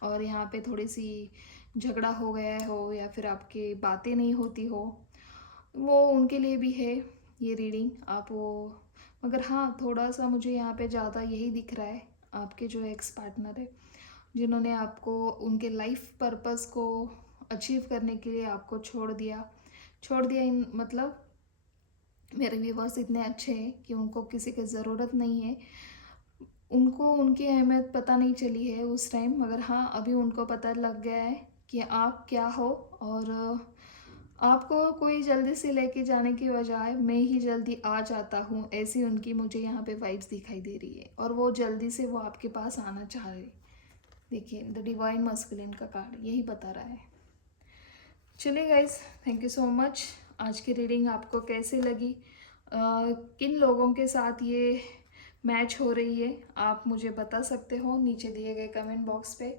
और यहाँ पे थोड़ी सी झगड़ा हो गया हो या फिर आपके बातें नहीं होती हो, वो उनके लिए भी है ये रीडिंग। आप वो, मगर हाँ, थोड़ा सा मुझे यहाँ पे ज़्यादा यही दिख रहा है, आपके जो एक्स पार्टनर है, जिन्होंने आपको उनके लाइफ पर्पस को अचीव करने के लिए आपको छोड़ दिया इन मतलब मेरे व्यूवर्स इतने अच्छे हैं कि उनको किसी की ज़रूरत नहीं है। उनको उनकी अहमियत पता नहीं चली है उस टाइम, मगर हाँ अभी उनको पता लग गया है कि आप क्या हो। और आपको कोई जल्दी से लेके जाने की बजाय मैं ही जल्दी आ जाता हूँ, ऐसी उनकी मुझे यहाँ पे वाइब्स दिखाई दे रही है। और वो जल्दी से वो आपके पास आना चाह रहे। देखिए, द डिवाइन मस्कुलिन का कार्ड यही बता रहा है। चलिए guys, thank you so much. आज की रीडिंग आपको कैसी लगी, किन लोगों के साथ ये मैच हो रही है, आप मुझे बता सकते हो नीचे दिए गए कमेंट बॉक्स पे।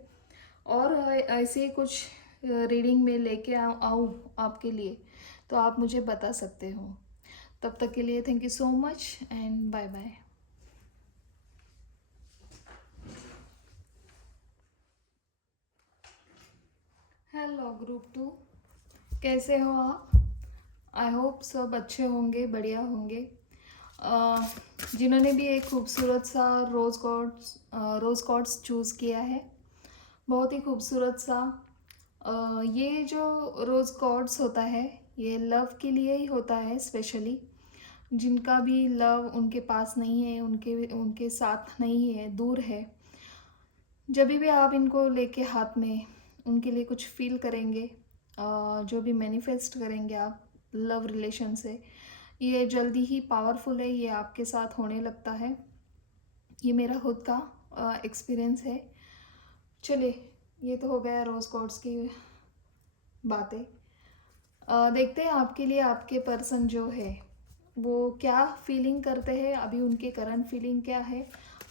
और ऐसे ही कुछ रीडिंग में लेके आऊँ आपके लिए, तो आप मुझे बता सकते हो। तब तक के लिए thank you so much and bye bye. Hello group 2, कैसे हो आप? आई होप सब अच्छे होंगे, बढ़िया होंगे। जिन्होंने भी एक खूबसूरत सा रोज़ कॉर्ड्स चूज़ किया है, बहुत ही खूबसूरत सा। ये जो रोज़ कॉर्ड्स होता है, ये लव के लिए ही होता है स्पेशली। जिनका भी लव उनके पास नहीं है, उनके उनके साथ नहीं है, दूर है, जब भी आप इनको लेके हाथ में उनके लिए कुछ फील करेंगे, जो भी मैनिफेस्ट करेंगे आप लव रिलेशन से, ये जल्दी ही पावरफुल है, ये आपके साथ होने लगता है। ये मेरा खुद का एक्सपीरियंस है। चलिए, ये तो हो गया रोज़ कॉर्ड्स की बातें। देखते हैं आपके लिए आपके पर्सन जो है वो क्या फीलिंग करते हैं, अभी उनके करंट फीलिंग क्या है,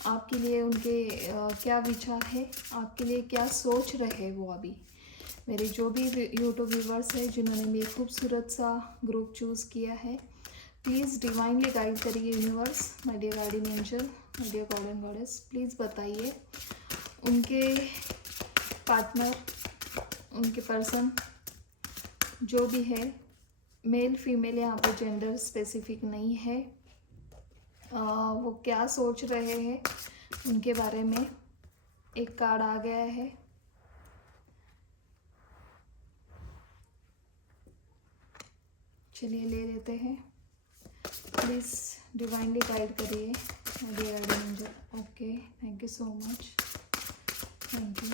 आपके लिए उनके क्या विचार है, आपके लिए क्या सोच रहे हैं वो अभी। मेरे जो भी यूट्यूब व्यूवर्स हैं जिन्होंने भी एक खूबसूरत सा ग्रुप चूज़ किया है, प्लीज़ डिवाइनली गाइड करिए universe, my dear guardian angel, my dear God and goddess, please बताइए उनके पार्टनर, उनके पर्सन जो भी है, मेल फीमेल, यहाँ पे जेंडर स्पेसिफिक नहीं है, वो क्या सोच रहे हैं उनके बारे में। एक कार्ड आ गया है, चलिए ले लेते हैं। प्लीज़ डिवाइनली गाइड करिए my dear guardian angel. Okay, thank you so much, thank you.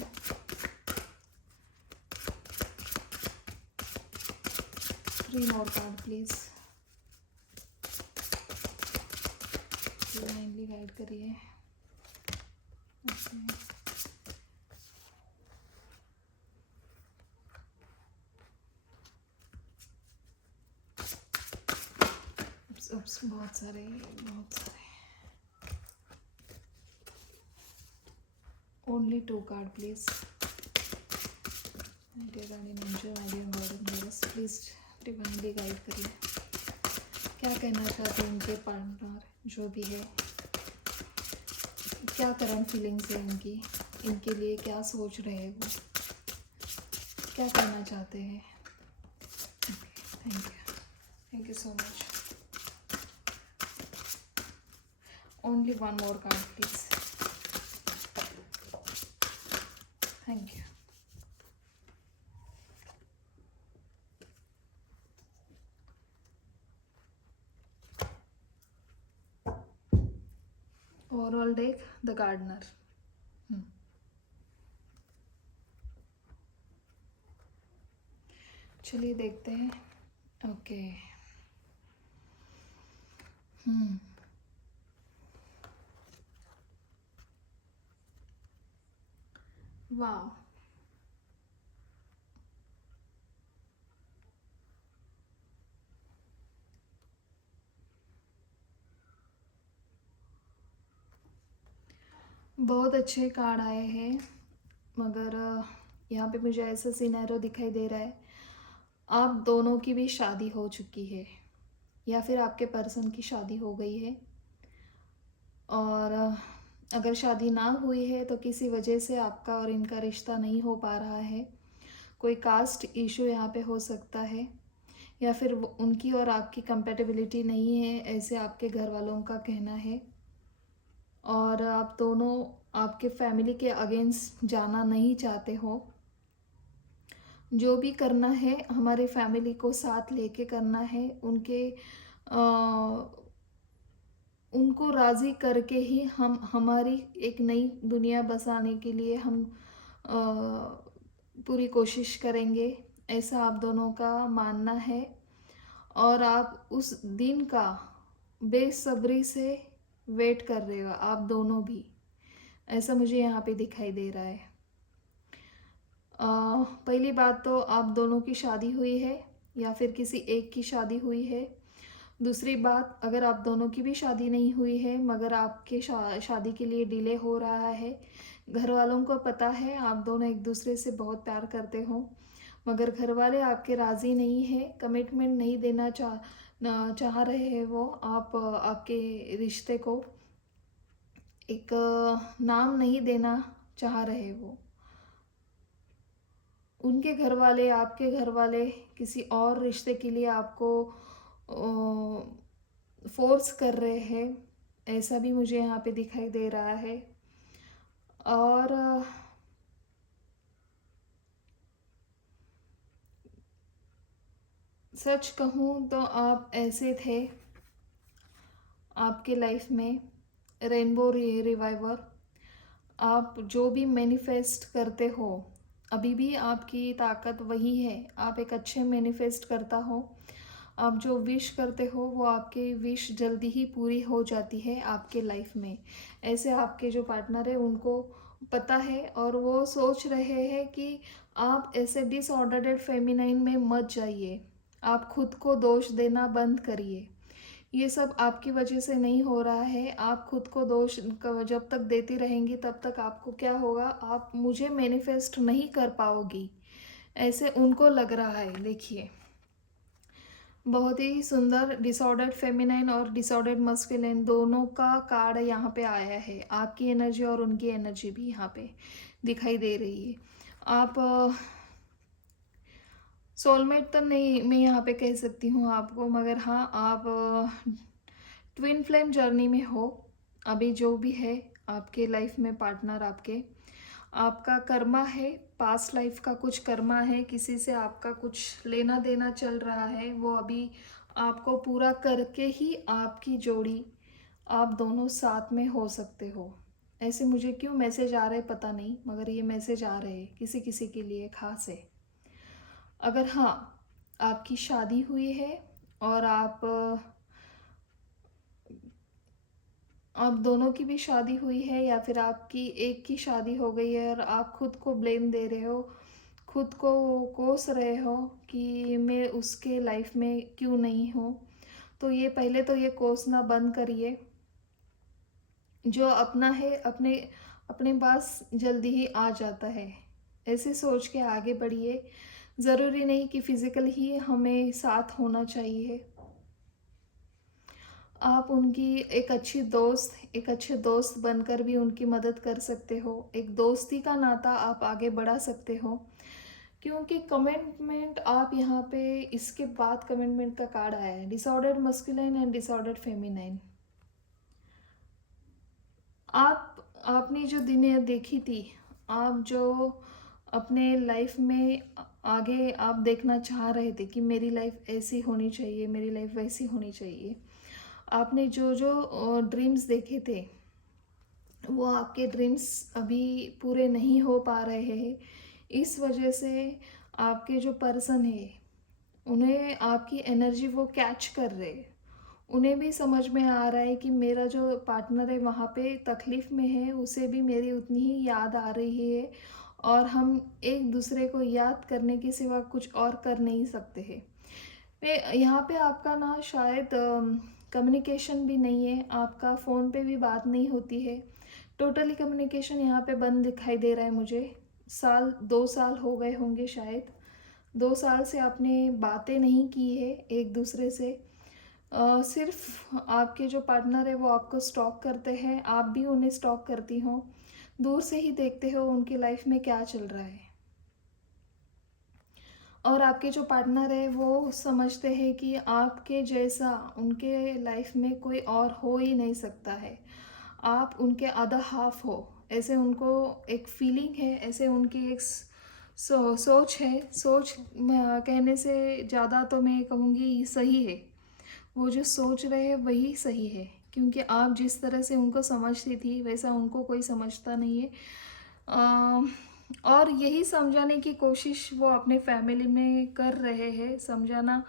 3 more card please, divinely guide करिए। ओके, बहुत सारे, बहुत सारे। Only 2 card please. Dear guardian angel, my dear God and goddess, please divinely guide करिए। क्या कहना चाहते हैं उनके पार्टनर जो भी है, क्या करंट फीलिंग्स है उनकी, इनके लिए क्या सोच रहे हैं वो, क्या करना चाहते हैं। Thank you so much. Only 1 more card please, thank you. Overall deck the gardener. चलिए देखते हैं। ओके, वाह, बहुत अच्छे कार्ड आए हैं, मगर यहाँ पे मुझे ऐसा सिनेरियो दिखाई दे रहा है, आप दोनों की भी शादी हो चुकी है या फिर आपके पर्सन की शादी हो गई है, और अगर शादी ना हुई है तो किसी वजह से आपका और इनका रिश्ता नहीं हो पा रहा है। कोई कास्ट इशू यहाँ पे हो सकता है, या फिर उनकी और आपकी कंपेटेबिलिटी नहीं है, ऐसे आपके घर वालों का कहना है। और आप दोनों आपके फैमिली के अगेंस्ट जाना नहीं चाहते हो। जो भी करना है हमारे फैमिली को साथ लेके करना है, उनको राज़ी करके ही हम हमारी एक नई दुनिया बसाने के लिए हम पूरी कोशिश करेंगे, ऐसा आप दोनों का मानना है। और आप उस दिन का बेसब्री से वेट कर रहे हो, आप दोनों भी, ऐसा मुझे यहाँ पे दिखाई दे रहा है। पहली बात तो आप दोनों की शादी हुई है या फिर किसी एक की शादी हुई है। दूसरी बात, अगर आप दोनों की भी शादी नहीं हुई है मगर आपके शादी के लिए डिले हो रहा है, घर वालों को पता है आप दोनों एक दूसरे से बहुत प्यार करते हो, मगर घर वाले आपके राज़ी नहीं है, कमिटमेंट नहीं देना चाह रहे हैं वो, आपके रिश्ते को एक नाम नहीं देना चाह रहे वो। उनके घर वाले, आपके घर वाले किसी और रिश्ते के लिए आपको फोर्स कर रहे हैं, ऐसा भी मुझे यहाँ पे दिखाई दे रहा है। और सच कहूँ तो आप ऐसे थे, आपके लाइफ में रेनबो रिवाइवर, आप जो भी मैनिफेस्ट करते हो अभी भी आपकी ताकत वही है, आप एक अच्छे मैनिफेस्ट करता हो, आप जो विश करते हो वो आपके विश जल्दी ही पूरी हो जाती है आपके लाइफ में। ऐसे आपके जो पार्टनर है उनको पता है, और वो सोच रहे हैं कि आप ऐसे डिसऑर्डर्ड फेमिनाइन में मत जाइए, आप खुद को दोष देना बंद करिए, ये सब आपकी वजह से नहीं हो रहा है। आप खुद को दोष जब तक देती रहेंगी तब तक आपको क्या होगा, आप मुझे मैनिफेस्ट नहीं कर पाओगी, ऐसे उनको लग रहा है। देखिए, बहुत ही सुंदर डिसऑर्डर्ड फेमिनाइन और डिसऑर्डर्ड मस्कुलिन दोनों का कार्ड यहाँ पे आया है। आपकी एनर्जी और उनकी एनर्जी भी यहाँ पे दिखाई दे रही है। आप सोलमेट तो नहीं मैं यहाँ पे कह सकती हूँ आपको, मगर हाँ, आप ट्विन फ्लेम जर्नी में हो अभी। जो भी है आपके लाइफ में पार्टनर, आपका कर्मा है, पास्ट लाइफ का कुछ कर्मा है, किसी से आपका कुछ लेना देना चल रहा है, वो अभी आपको पूरा करके ही आपकी जोड़ी, आप दोनों साथ में हो सकते हो। ऐसे मुझे क्यों मैसेज आ रहे पता नहीं, मगर ये मैसेज आ रहे हैं किसी किसी के लिए खास है। अगर हाँ, आपकी शादी हुई है और आप दोनों की भी शादी हुई है, या फिर आपकी एक की शादी हो गई है और आप खुद को ब्लेम दे रहे हो, खुद को कोस रहे हो कि मैं उसके लाइफ में क्यों नहीं हूँ, तो ये पहले तो ये कोसना बंद करिए। जो अपना है अपने अपने पास जल्दी ही आ जाता है, ऐसे सोच के आगे बढ़िए। ज़रूरी नहीं कि फिज़िकल ही हमें साथ होना चाहिए। आप उनकी एक अच्छे दोस्त बनकर भी उनकी मदद कर सकते हो। एक दोस्ती का नाता आप आगे बढ़ा सकते हो, क्योंकि कमिटमेंट आप यहाँ पे, इसके बाद कमिटमेंट का कार्ड आया है, disordered masculine and disordered feminine. आपने जो दुनिया देखी थी, आप जो अपने लाइफ में आगे आप देखना चाह रहे थे कि मेरी लाइफ ऐसी होनी चाहिए, मेरी लाइफ वैसी होनी चाहिए, आपने जो जो ड्रीम्स देखे थे, वो आपके ड्रीम्स अभी पूरे नहीं हो पा रहे हैं। इस वजह से आपके जो पर्सन है, उन्हें आपकी एनर्जी वो कैच कर रहे हैं। उन्हें भी समझ में आ रहा है कि मेरा जो पार्टनर है वहाँ पे तकलीफ़ में है, उसे भी मेरी उतनी ही याद आ रही है, और हम एक दूसरे को याद करने के सिवा कुछ और कर नहीं सकते हैं। मैं यहाँ पे आपका ना शायद कम्युनिकेशन भी नहीं है, आपका फ़ोन पे भी बात नहीं होती है। टोटली कम्युनिकेशन यहाँ पे बंद दिखाई दे रहा है मुझे। 2 साल हो गए होंगे शायद। 2 साल से आपने बातें नहीं की है एक दूसरे से। सिर्फ आपके जो पार्टनर है वो आपको स्टॉक करते हैं, आप भी उन्हें स्टॉक करती हो। दूर से ही देखते हो उनकी लाइफ में क्या चल रहा है, और आपके जो पार्टनर है वो समझते हैं कि आपके जैसा उनके लाइफ में कोई और हो ही नहीं सकता है। आप उनके अदर हाफ हो, ऐसे उनको एक फीलिंग है, ऐसे उनकी एक सोच है। सोच कहने से ज़्यादा तो मैं कहूँगी सही है। वो जो सोच रहे हैं वही सही है, क्योंकि आप जिस तरह से उनको समझती थी वैसा उनको कोई समझता नहीं है। और यही समझाने की कोशिश वो अपने फैमिली में कर रहे हैं। समझाना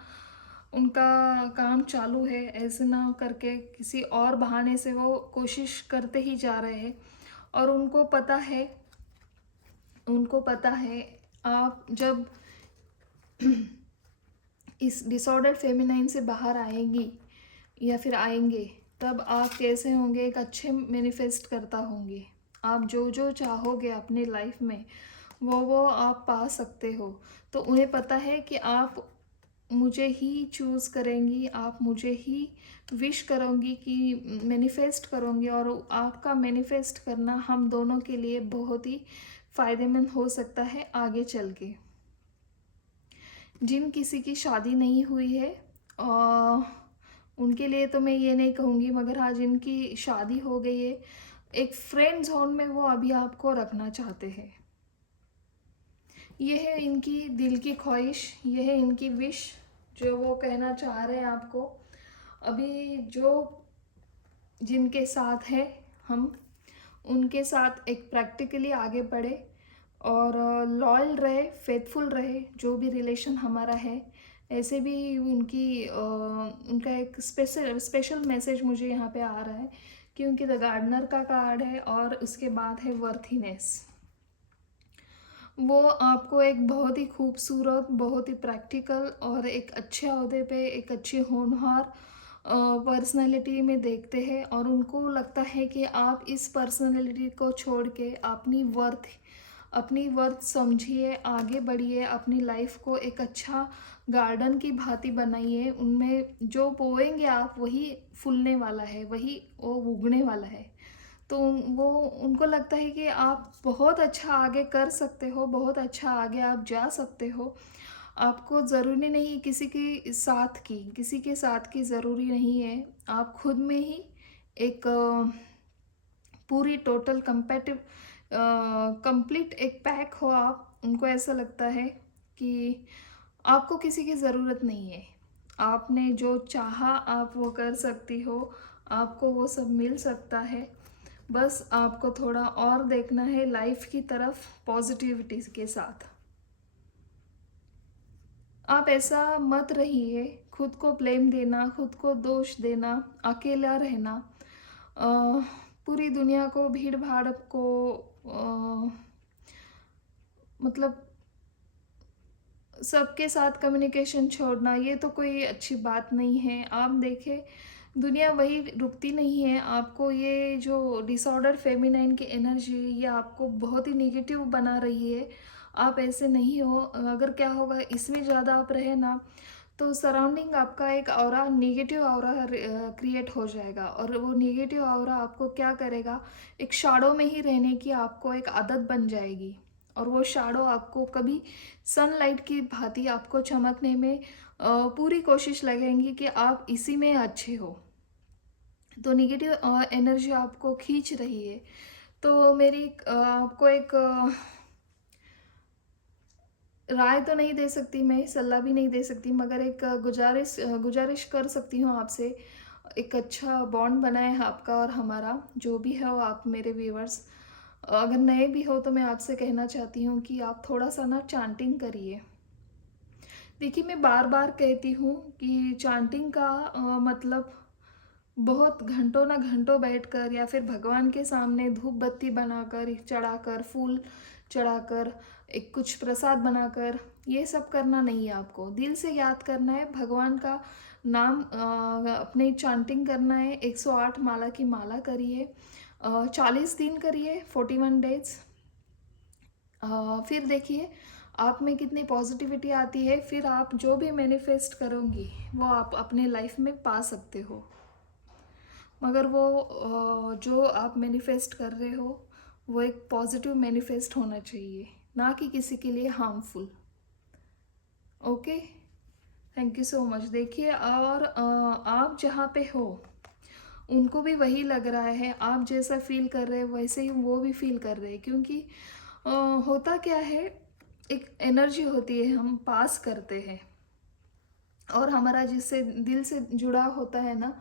उनका काम चालू है, ऐसे ना करके किसी और बहाने से वो कोशिश करते ही जा रहे हैं। और उनको पता है आप जब इस डिसऑर्डर फेमिनाइन से बाहर आएंगी या फिर आएंगे, तब आप कैसे होंगे, एक अच्छे मैनिफेस्ट करता होंगे। आप जो जो चाहोगे अपनी लाइफ में वो आप पा सकते हो। तो उन्हें पता है कि आप मुझे ही चूज़ करेंगी, आप मुझे ही विश करोगी कि मैनिफेस्ट करोगी, और आपका मैनिफेस्ट करना हम दोनों के लिए बहुत ही फ़ायदेमंद हो सकता है आगे चल के। जिन किसी की शादी नहीं हुई है उनके लिए तो मैं ये नहीं कहूँगी, मगर हाँ, जिनकी शादी हो गई है, एक फ्रेंड जोन में वो अभी आपको रखना चाहते हैं। ये है इनकी दिल की ख्वाहिश, ये है इनकी विश, जो वो कहना चाह रहे हैं आपको। अभी जो जिनके साथ है हम, उनके साथ एक प्रैक्टिकली आगे बढ़े और लॉयल रहे, फेथफुल रहे, जो भी रिलेशन हमारा है। ऐसे भी उनका एक स्पेशल मैसेज मुझे यहाँ पे आ रहा है, क्योंकि द गार्डनर का कार्ड है और उसके बाद है वर्थीनेस। वो आपको एक बहुत ही खूबसूरत, बहुत ही प्रैक्टिकल और एक अच्छे ओहदे पे, एक अच्छी होनहार पर्सनालिटी में देखते हैं और उनको लगता है कि आप इस पर्सनालिटी को छोड़ के अपनी वर्थ समझिए, आगे बढ़िए, अपनी लाइफ को एक अच्छा गार्डन की भांति बनाइए। उनमें जो बोएंगे आप वही फूलने वाला है, वही वो उगने वाला है। तो वो उनको लगता है कि आप बहुत अच्छा आगे कर सकते हो, बहुत अच्छा आगे आप जा सकते हो। आपको ज़रूरी नहीं किसी के साथ की ज़रूरी नहीं है। आप खुद में ही एक पूरी टोटल कंप्लीट एक पैक हो आप। उनको ऐसा लगता है कि आपको किसी की ज़रूरत नहीं है। आपने जो चाहा आप वो कर सकती हो, आपको वो सब मिल सकता है। बस आपको थोड़ा और देखना है लाइफ की तरफ पॉजिटिविटी के साथ। आप ऐसा मत रहिए, खुद को ब्लेम देना, खुद को दोष देना, अकेला रहना, अ, पूरी दुनिया को भीड़ भाड़ को मतलब सबके साथ कम्युनिकेशन छोड़ना, ये तो कोई अच्छी बात नहीं है। आप देखें, दुनिया वही रुकती नहीं है। आपको ये जो डिसऑर्डर फेमिनाइन की एनर्जी, ये आपको बहुत ही नेगेटिव बना रही है। आप ऐसे नहीं हो। अगर क्या होगा, इसमें ज़्यादा आप रहे ना तो सराउंडिंग आपका एक ऑरा, नेगेटिव ऑरा क्रिएट हो जाएगा। और वो नेगेटिव ऑरा आपको क्या करेगा, एक शैडो में ही रहने की आपको एक आदत बन जाएगी। और वो शैडो आपको कभी सनलाइट की भांति आपको चमकने में पूरी कोशिश लगेंगी कि आप इसी में अच्छे हो। तो नेगेटिव एनर्जी आपको खींच रही है। तो मेरी आपको एक राय तो नहीं दे सकती, मैं सलाह भी नहीं दे सकती, मगर एक गुजारिश कर सकती हूँ आपसे। एक अच्छा बॉन्ड बनाए है आपका और हमारा, जो भी है वो आप मेरे व्यूअर्स। अगर नए भी हो तो मैं आपसे कहना चाहती हूँ कि आप थोड़ा सा ना चांटिंग करिए। देखिए, मैं बार बार कहती हूँ कि चांटिंग का मतलब बहुत घंटों ना घंटों बैठकर या फिर भगवान के सामने धूप बत्ती बनाकर, चढ़ाकर, फूल चढ़ाकर, एक कुछ प्रसाद बनाकर, ये सब करना नहीं है। आपको दिल से याद करना है, भगवान का नाम अपने चांटिंग करना है। 108 माला की माला करिए, 40 दिन करिए, 41 डेज। फिर देखिए आप में कितनी पॉजिटिविटी आती है। फिर आप जो भी मैनिफेस्ट करोगी वो आप अपने लाइफ में पा सकते हो। मगर वो जो आप मैनिफेस्ट कर रहे हो वो एक पॉजिटिव मैनिफेस्ट होना चाहिए, ना कि किसी के लिए harmful. Okay, thank you so much. देखिए, और आप जहाँ पे हो उनको भी वही लग रहा है, आप जैसा फील कर रहे हैं वैसे ही वो भी फील कर रहे हैं। क्योंकि अ, होता क्या है, एक एनर्जी होती है, हम पास करते हैं और हमारा जिससे दिल से जुड़ा होता है ना,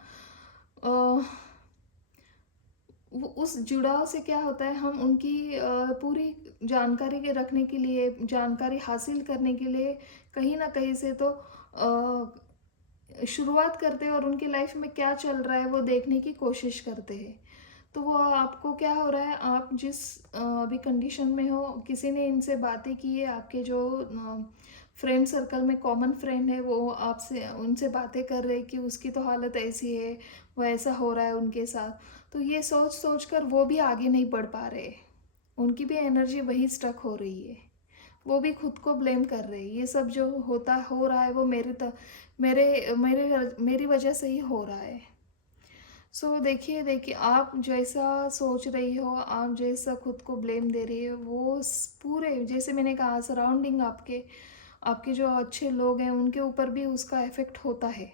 वो उस जुड़ाव से क्या होता है, हम उनकी पूरी जानकारी के रखने के लिए, जानकारी हासिल करने के लिए कहीं ना कहीं से तो शुरुआत करते हैं और उनकी लाइफ में क्या चल रहा है वो देखने की कोशिश करते हैं। तो वो आपको क्या हो रहा है, आप जिस अभी कंडीशन में हो, किसी ने इनसे बातें की है, आपके जो फ्रेंड सर्कल में कॉमन फ्रेंड है वो आपसे उनसे बातें कर रहे हैं कि उसकी तो हालत ऐसी है, वो ऐसा हो रहा है उनके साथ। तो ये सोच सोच कर वो भी आगे नहीं बढ़ पा रहे, उनकी भी एनर्जी वही स्टक हो रही है। वो भी खुद को ब्लेम कर रहे हैं, ये सब जो हो रहा है वो मेरी वजह से ही हो रहा है। सो देखिए आप जैसा सोच रही हो, आप जैसा खुद को ब्लेम दे रही हो, वो पूरे, जैसे मैंने कहा, सराउंडिंग आपके आपके जो अच्छे लोग हैं उनके ऊपर भी उसका इफेक्ट होता है।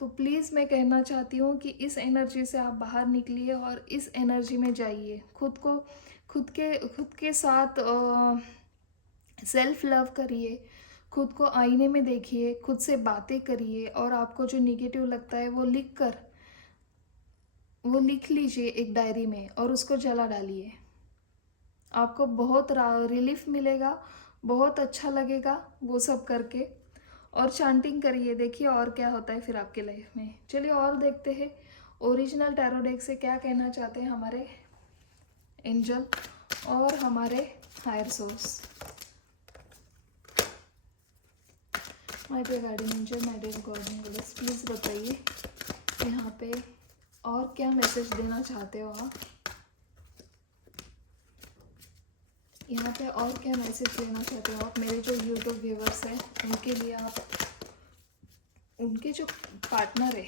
तो प्लीज़ मैं कहना चाहती हूँ कि इस एनर्जी से आप बाहर निकलिए और इस एनर्जी में जाइए। खुद के साथ सेल्फ लव करिए, खुद को आईने में देखिए, खुद से बातें करिए और आपको जो निगेटिव लगता है वो लिख लीजिए एक डायरी में और उसको जला डालिए। आपको बहुत रिलीफ मिलेगा, बहुत अच्छा लगेगा वो सब करके। और चांटिंग करिए, देखिए और क्या होता है फिर आपके लाइफ में। चलिए और देखते हैं ओरिजिनल टैरो डेक से क्या कहना चाहते हैं हमारे एंजल और हमारे higher source. My dear guardian angel, my dear god angels, please बताइए यहाँ पे और क्या मैसेज देना चाहते हो आप। यहाँ पे और क्या मैसेज देना चाहते हो आप मेरे जो यूट्यूब व्यूवर्स हैं उनके लिए, आप उनके जो पार्टनर है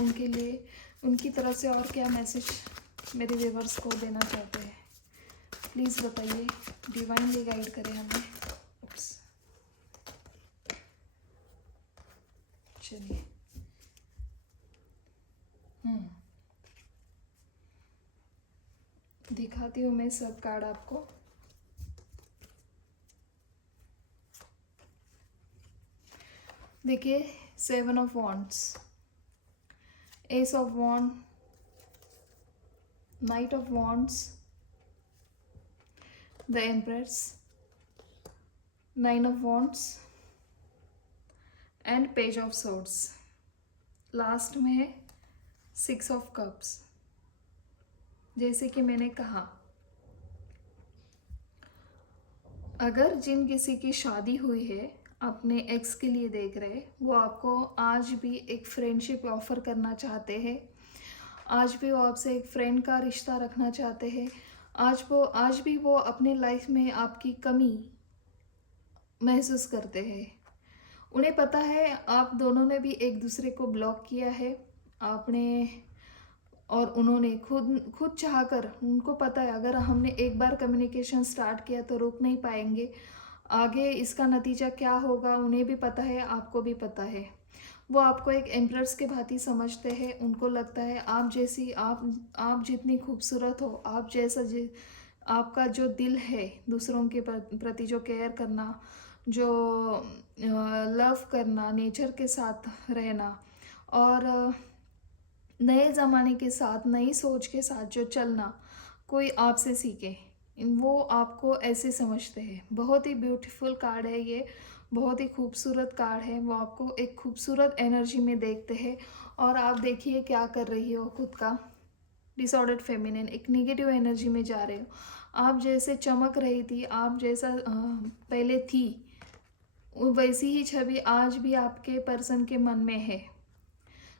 उनके लिए, उनकी तरफ से और क्या मैसेज मेरे व्यूवर्स को देना चाहते हैं। प्लीज़ बताइए, डिवाइनली गाइड करें हमें। चलिए, दिखाती हूँ मैं सब कार्ड आपको। देखिए, 7 of wands, ace of wand, knight of wands, the empress, 9 of wands and page of swords. Last में है 6 ऑफ कप्स। जैसे कि मैंने कहा, अगर जिन किसी की शादी हुई है, अपने एक्स के लिए देख रहे, वो आपको आज भी एक फ्रेंडशिप ऑफर करना चाहते हैं। आज भी वो आपसे एक फ्रेंड का रिश्ता रखना चाहते हैं। आज भी वो अपने लाइफ में आपकी कमी महसूस करते हैं। उन्हें पता है आप दोनों ने भी एक दूसरे को ब्लॉक किया है आपने, और उन्होंने खुद चाहकर, उनको पता है अगर हमने एक बार कम्युनिकेशन स्टार्ट किया तो रुक नहीं पाएंगे। आगे इसका नतीजा क्या होगा उन्हें भी पता है, आपको भी पता है। वो आपको एक एम्प्रेस के भांति समझते हैं। उनको लगता है आप जैसी, आप जितनी खूबसूरत हो, आप जैसा आपका जो दिल है दूसरों के प्रति, जो केयर करना, जो लव करना, नेचर के साथ रहना और नए ज़माने के साथ, नई सोच के साथ जो चलना, कोई आपसे सीखे, वो आपको ऐसे समझते हैं। बहुत ही ब्यूटीफुल कार्ड है ये, बहुत ही खूबसूरत कार्ड है। वो आपको एक खूबसूरत एनर्जी में देखते हैं और आप देखिए क्या कर रही हो, खुद का डिसऑर्डर्ड फेमिनिन, एक नेगेटिव एनर्जी में जा रहे हो। आप जैसे चमक रही थी, आप जैसा पहले थी, वैसी ही छवि आज भी आपके पर्सन के मन में है।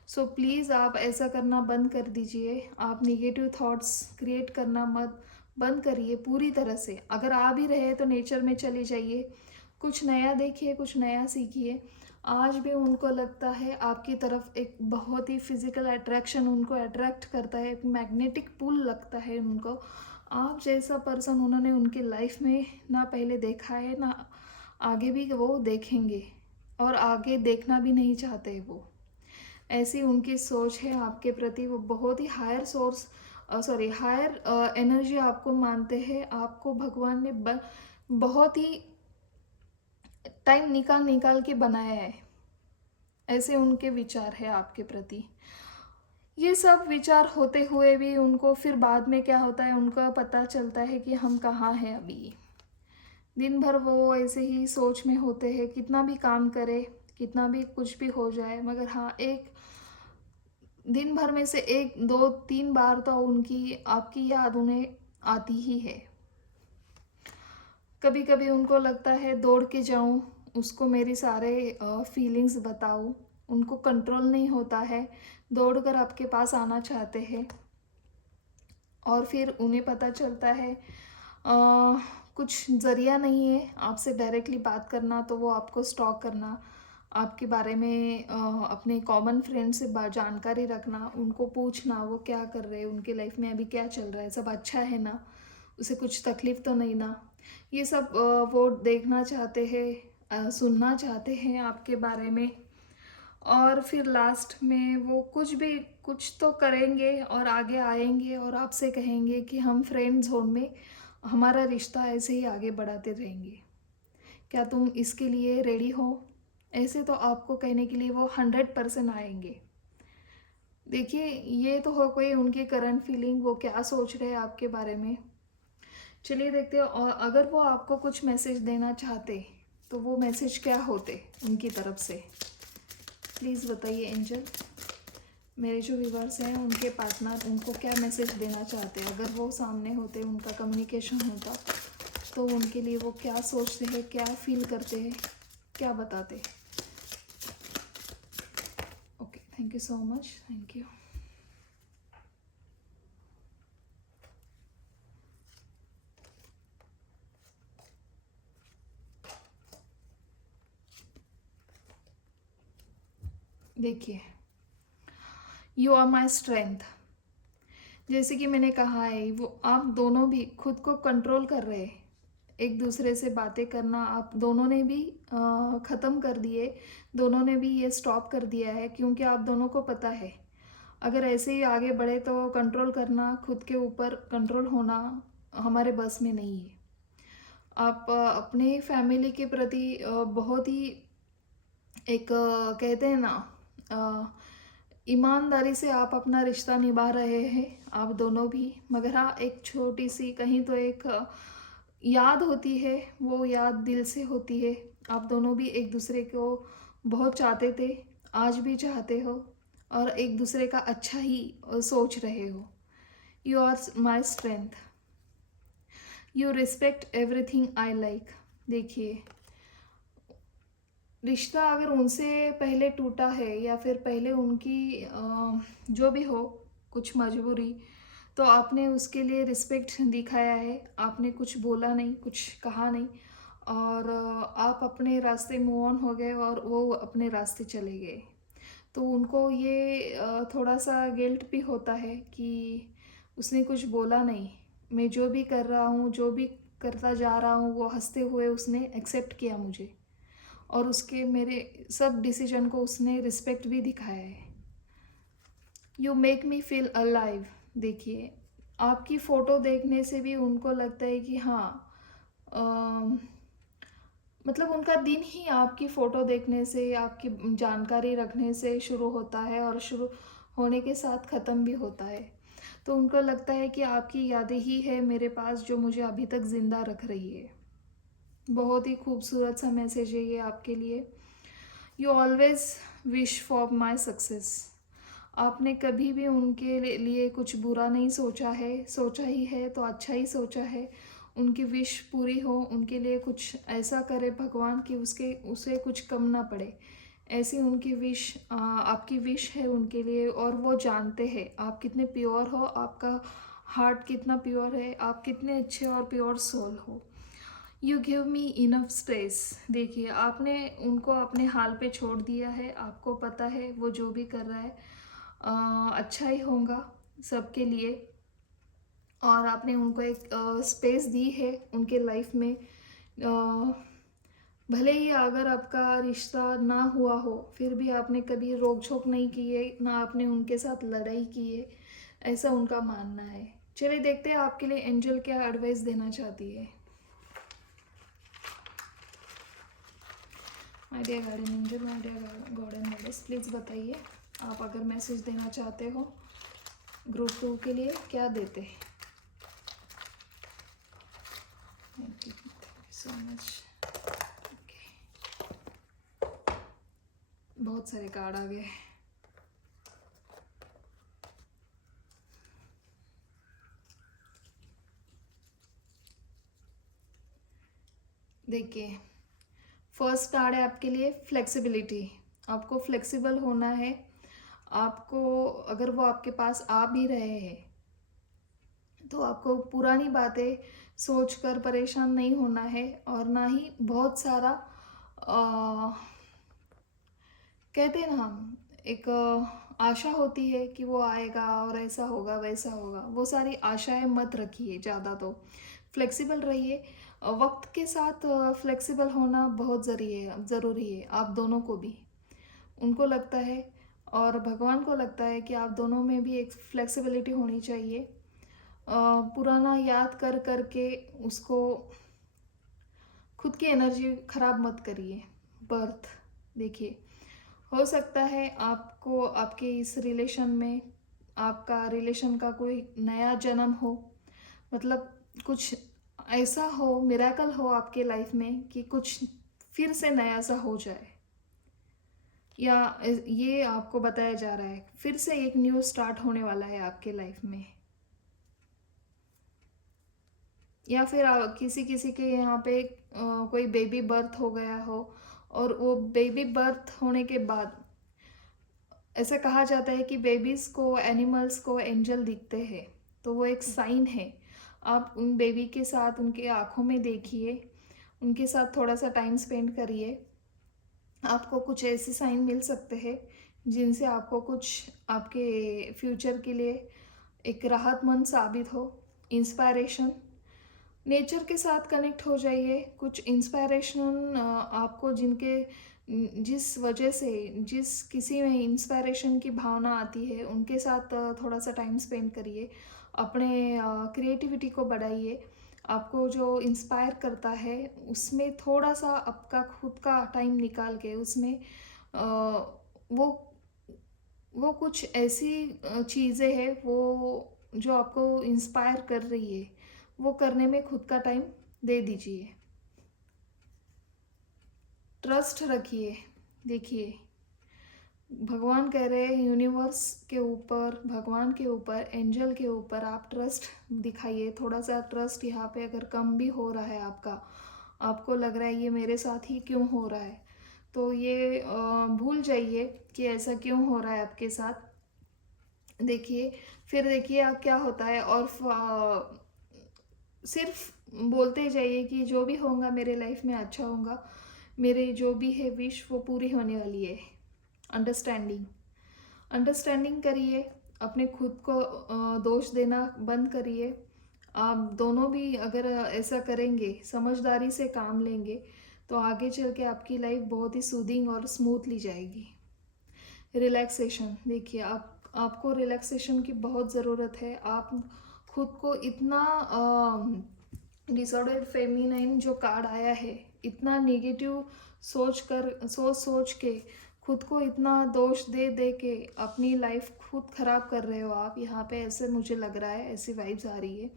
सो प्लीज़ आप ऐसा करना बंद कर दीजिए। आप नेगेटिव थॉट्स क्रिएट करना बंद करिए पूरी तरह से। अगर आ भी रहे तो नेचर में चले जाइए, कुछ नया देखिए, कुछ नया सीखिए। आज भी उनको लगता है आपकी तरफ एक बहुत ही फिजिकल अट्रैक्शन उनको अट्रैक्ट करता है, एक मैग्नेटिक पुल लगता है उनको। आप जैसा पर्सन उन्होंने उनकी लाइफ में ना पहले देखा है, ना आगे भी वो देखेंगे, और आगे देखना भी नहीं चाहते वो। ऐसी उनकी सोच है आपके प्रति। वो बहुत ही हायर एनर्जी आपको मानते हैं। आपको भगवान ने बहुत ही टाइम निकाल के बनाया है। ऐसे उनके विचार है आपके प्रति। ये सब विचार होते हुए भी उनको फिर बाद में क्या होता है, उनको पता चलता है कि हम कहाँ हैं अभी। दिन भर वो ऐसे ही सोच में होते हैं, कितना भी काम करे, कितना भी कुछ भी हो जाए, मगर हाँ, एक दिन भर में से 1, 2, 3 बार तो उनकी, आपकी याद उन्हें आती ही है। कभी कभी उनको लगता है दौड़ के जाऊं, उसको मेरी सारे फीलिंग्स बताऊं। उनको कंट्रोल नहीं होता है, दौड़कर आपके पास आना चाहते हैं। और फिर उन्हें पता चलता है कुछ ज़रिया नहीं है आपसे डायरेक्टली बात करना, तो वो आपको स्टॉक करना, आपके बारे में अपने कॉमन फ्रेंड से जानकारी रखना, उनको पूछना वो क्या कर रहे हैं, उनके लाइफ में अभी क्या चल रहा है, सब अच्छा है ना, उसे कुछ तकलीफ़ तो नहीं ना। ये सब वो देखना चाहते हैं, सुनना चाहते हैं आपके बारे में। और फिर लास्ट में वो कुछ तो करेंगे और आगे आएंगे और आपसे कहेंगे कि हम फ्रेंड जोन में हमारा रिश्ता ऐसे ही आगे बढ़ाते रहेंगे, क्या तुम इसके लिए रेडी हो। ऐसे तो आपको कहने के लिए वो 100% आएंगे। देखिए, ये तो हो कोई उनकी करंट फीलिंग, वो क्या सोच रहे हैं आपके बारे में। चलिए देखते हैं, और अगर वो आपको कुछ मैसेज देना चाहते तो वो मैसेज क्या होते उनकी तरफ से। प्लीज़ बताइए एंजल, मेरे जो व्यूवर्स हैं उनके पार्टनर उनको क्या मैसेज देना चाहते हैं। अगर वो सामने होते, उनका कम्युनिकेशन होता, तो उनके लिए वो क्या सोचते हैं, क्या फील करते हैं। क्या बताते। Okay, thank you so much, thank you. देखिए, यू आर माई स्ट्रेंथ। जैसे कि मैंने कहा है, वो आप दोनों भी खुद को कंट्रोल कर रहे हैं। एक दूसरे से बातें करना आप दोनों ने भी ख़त्म कर दिए, दोनों ने भी ये स्टॉप कर दिया है, क्योंकि आप दोनों को पता है अगर ऐसे ही आगे बढ़े तो कंट्रोल करना, खुद के ऊपर कंट्रोल होना हमारे बस में नहीं है। आप अपने फैमिली के प्रति बहुत ही एक कहते हैं ना, ईमानदारी से आप अपना रिश्ता निभा रहे हैं, आप दोनों भी। मगर हाँ, एक छोटी सी कहीं तो एक याद होती है, वो याद दिल से होती है। आप दोनों भी एक दूसरे को बहुत चाहते थे, आज भी चाहते हो, और एक दूसरे का अच्छा ही सोच रहे हो। You are my strength, you respect everything I like. देखिए, रिश्ता अगर उनसे पहले टूटा है या फिर पहले उनकी जो भी हो, कुछ मजबूरी, तो आपने उसके लिए रिस्पेक्ट दिखाया है, आपने कुछ बोला नहीं, कुछ कहा नहीं, और आप अपने रास्ते मूव ऑन हो गए और वो अपने रास्ते चले गए। तो उनको ये थोड़ा सा गिल्ट भी होता है कि उसने कुछ बोला नहीं, मैं जो भी कर रहा हूँ, जो भी करता जा रहा हूँ, वो हंसते हुए उसने एक्सेप्ट किया मुझे, और उसके मेरे सब डिसीजन को उसने रिस्पेक्ट भी दिखाया है। You make me feel alive. देखिए, आपकी फ़ोटो देखने से भी उनको लगता है कि हाँ, अम, मतलब उनका दिन ही आपकी फ़ोटो देखने से, आपकी जानकारी रखने से शुरू होता है, और शुरू होने के साथ ख़त्म भी होता है। तो उनको लगता है कि आपकी यादें ही है मेरे पास जो मुझे अभी तक ज़िंदा रख रही है। बहुत ही खूबसूरत सा मैसेज है ये आपके लिए। You always wish for my success. आपने कभी भी उनके लिए कुछ बुरा नहीं सोचा है, सोचा ही है तो अच्छा ही सोचा है। उनकी विश पूरी हो, उनके लिए कुछ ऐसा करे भगवान कि उसे कुछ कम ना पड़े, ऐसी उनकी विश आपकी विश है उनके लिए। और वो जानते हैं आप कितने प्योर हो, आपका हार्ट कितना प्योर है, आप कितने अच्छे और प्योर सोल हो। You give me enough space. देखिए, आपने उनको अपने हाल पे छोड़ दिया है, आपको पता है वो जो भी कर रहा है अच्छा ही होगा सबके लिए, और आपने उनको एक स्पेस दी है उनके लाइफ में। भले ही अगर आपका रिश्ता ना हुआ हो, फिर भी आपने कभी रोक झोंक नहीं की है, ना आपने उनके साथ लड़ाई की है, ऐसा उनका मानना है। चलिए देखते हैं आपके लिए एंजल क्या एडवाइस देना चाहती है। My dear garden angel, my dear garden goddess, please बताइए आप अगर मैसेज देना चाहते हो ग्रुप 2 के लिए, क्या देते हैं। Thank you so much. Okay, बहुत सारे कार्ड आ गए। देखिए, फर्स्ट कार्ड है आपके लिए फ्लेक्सिबिलिटी। आपको फ्लेक्सिबल होना है। आपको अगर वो आपके पास आ भी रहे हैं तो आपको पुरानी बातें सोचकर परेशान नहीं होना है, और ना ही बहुत सारा कहते हैं ना हम, एक आशा होती है कि वो आएगा और ऐसा होगा वैसा होगा, वो सारी आशाएं मत रखिए ज़्यादा। तो फ्लेक्सिबल रहिए। वक्त के साथ फ्लेक्सिबल होना बहुत ज़रूरी है आप दोनों को भी। उनको लगता है और भगवान को लगता है कि आप दोनों में भी एक फ्लेक्सिबिलिटी होनी चाहिए। पुराना याद कर कर के उसको खुद की एनर्जी ख़राब मत करिए। बर्थ, देखिए, हो सकता है आपको आपके इस रिलेशन में, आपका रिलेशन का कोई नया जन्म हो, मतलब कुछ ऐसा हो, मिरेकल हो आपके लाइफ में कि कुछ फिर से नया सा हो जाए, या ये आपको बताया जा रहा है फिर से एक न्यू स्टार्ट होने वाला है आपके लाइफ में। या फिर किसी किसी के यहाँ पे कोई बेबी बर्थ हो गया हो, और वो बेबी बर्थ होने के बाद ऐसा कहा जाता है कि बेबीज़ को, एनिमल्स को एंजल दिखते हैं, तो वो एक साइन है। आप उन बेबी के साथ उनके आँखों में देखिए, उनके साथ थोड़ा-सा टाइम स्पेंड करिए। आपको कुछ ऐसे साइन मिल सकते हैं जिनसे आपको कुछ आपके फ्यूचर के लिए एक राहतमंद साबित हो। इंस्पायरेशन, नेचर के साथ कनेक्ट हो जाइए। कुछ इंस्पायरेशन आपको जिस वजह से जिस किसी में इंस्पायरेशन की भावना आती है उनके साथ थोड़ा सा टाइम स्पेंड करिए। अपने क्रिएटिविटी को बढ़ाइए। आपको जो इंस्पायर करता है उसमें थोड़ा सा आपका खुद का टाइम निकाल के उसमें अ, वो वो कुछ ऐसी चीज़ें हैं वो जो आपको इंस्पायर कर रही है, वो करने में खुद का टाइम दे दीजिए। ट्रस्ट रखिए। देखिए, भगवान कह रहे हैं यूनिवर्स के ऊपर, भगवान के ऊपर, एंजल के ऊपर आप ट्रस्ट दिखाइए। थोड़ा सा ट्रस्ट यहाँ पे अगर कम भी हो रहा है आपका, आपको लग रहा है ये मेरे साथ ही क्यों हो रहा है, तो ये भूल जाइए कि ऐसा क्यों हो रहा है आपके साथ। देखिए, फिर देखिए आप क्या होता है, और सिर्फ बोलते जाइए कि जो भी होगा मेरे लाइफ में अच्छा होगा, मेरे जो भी है विश वो पूरी होने वाली है। अंडरस्टैंडिंग, अंडरस्टैंडिंग करिए। अपने खुद को दोष देना बंद करिए। आप दोनों भी अगर ऐसा करेंगे, समझदारी से काम लेंगे, तो आगे चल के आपकी लाइफ बहुत ही सूदिंग और स्मूथली जाएगी। रिलैक्सेशन, देखिए आपको रिलैक्सेशन की बहुत ज़रूरत है। आप खुद को इतना डिसऑर्डर्ड फेमिनाइन जो कार्ड आया है, इतना नेगेटिव सोच के खुद को इतना दोष दे दे के अपनी लाइफ खुद ख़राब कर रहे हो आप यहाँ पे, ऐसे मुझे लग रहा है, ऐसी वाइब्स आ रही है।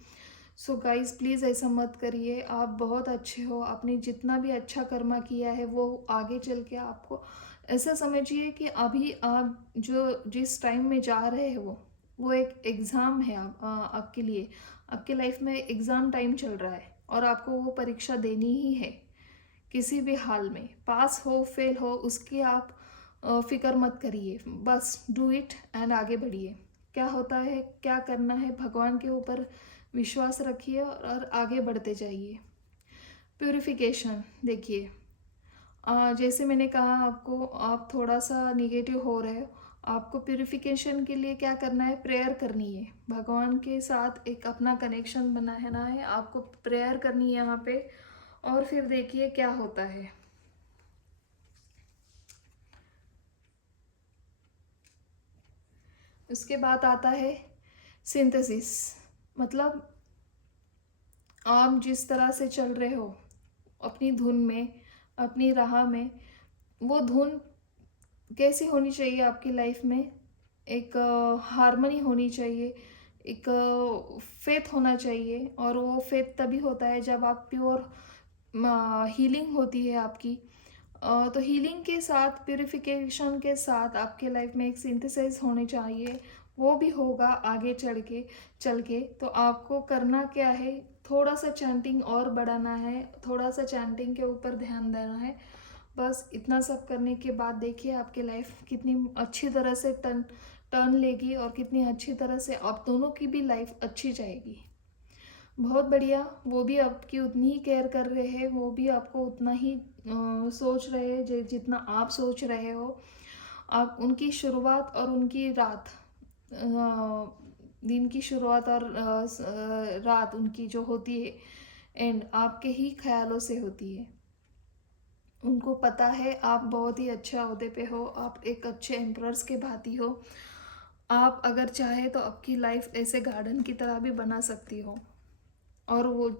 सो गाइज प्लीज़ ऐसा मत करिए। आप बहुत अच्छे हो, आपने जितना भी अच्छा कर्मा किया है वो आगे चल के आपको, ऐसा समझिए कि अभी आप जो जिस टाइम में जा रहे हो वो एक एग्ज़ाम है आपके लिए। आपके लाइफ में एग्ज़ाम टाइम चल रहा है और आपको वो परीक्षा देनी ही है। किसी भी हाल में पास हो फेल हो उसकी आप फिक्र मत करिए, बस डू इट एंड आगे बढ़िए। क्या होता है, क्या करना है, भगवान के ऊपर विश्वास रखिए और आगे बढ़ते जाइए। प्यूरिफिकेशन, देखिए जैसे मैंने कहा आपको, आप थोड़ा सा निगेटिव हो रहे हो, आपको प्यूरिफिकेशन के लिए क्या करना है, प्रेयर करनी है। भगवान के साथ एक अपना कनेक्शन बनाना है, आपको प्रेयर करनी है यहाँ पे। और फिर देखिए क्या होता है। उसके बाद आता है सिंथेसिस, मतलब आप जिस तरह से चल रहे हो अपनी धुन में, अपनी राह में, वो धुन कैसी होनी चाहिए आपकी लाइफ में, एक हार्मनी होनी चाहिए, एक फेथ होना चाहिए। और वो फेथ तभी होता है जब आप प्योर हीलिंग होती है आपकी। तो हीलिंग के साथ, प्यूरिफिकेशन के साथ आपके लाइफ में एक सिंथेसाइज होने चाहिए, वो भी होगा आगे चल के। तो आपको करना क्या है, थोड़ा सा चैंटिंग और बढ़ाना है, थोड़ा सा चैंटिंग के ऊपर ध्यान देना है। बस इतना सब करने के बाद देखिए आपकी लाइफ कितनी अच्छी तरह से टर्न लेगी और कितनी अच्छी तरह से आप दोनों की भी लाइफ अच्छी जाएगी। बहुत बढ़िया। वो भी आपकी उतनी ही केयर कर रहे हैं, वो भी आपको उतना ही सोच रहे हैं जितना आप सोच रहे हो। आप उनकी शुरुआत और उनकी रात, दिन की शुरुआत और रात उनकी जो होती है एंड आपके ही ख्यालों से होती है। उनको पता है आप बहुत ही अच्छे ओहदे पे हो, आप एक अच्छे एम्परर्स के भांति हो। आप अगर चाहे तो आपकी लाइफ ऐसे गार्डन की तरह भी बना सकती हो। और वो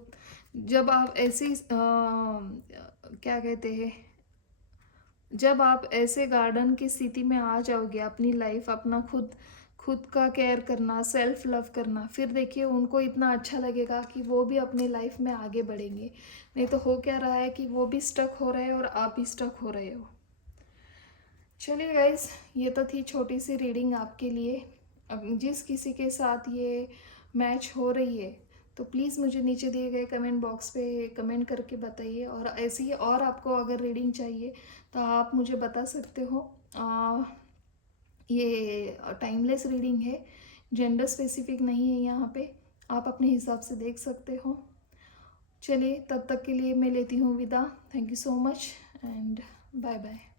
जब आप ऐसी क्या कहते हैं, जब आप ऐसे गार्डन की स्थिति में आ जाओगे, अपनी लाइफ अपना खुद खुद का केयर करना, सेल्फ लव करना, फिर देखिए उनको इतना अच्छा लगेगा कि वो भी अपनी लाइफ में आगे बढ़ेंगे। नहीं तो हो क्या रहा है कि वो भी स्टक हो रहे हैं और आप भी स्टक हो रहे हो। चलिए गाइस, ये तो थी छोटी सी रीडिंग आपके लिए। अब जिस किसी के साथ ये मैच हो रही है, तो प्लीज़ मुझे नीचे दिए गए कमेंट बॉक्स पे कमेंट करके बताइए। और ऐसी ही और आपको अगर रीडिंग चाहिए तो आप मुझे बता सकते हो। ये टाइमलेस रीडिंग है, जेंडर स्पेसिफिक नहीं है यहाँ पे, आप अपने हिसाब से देख सकते हो। चलिए, तब तक के लिए मैं लेती हूँ विदा। Thank you so much and bye bye.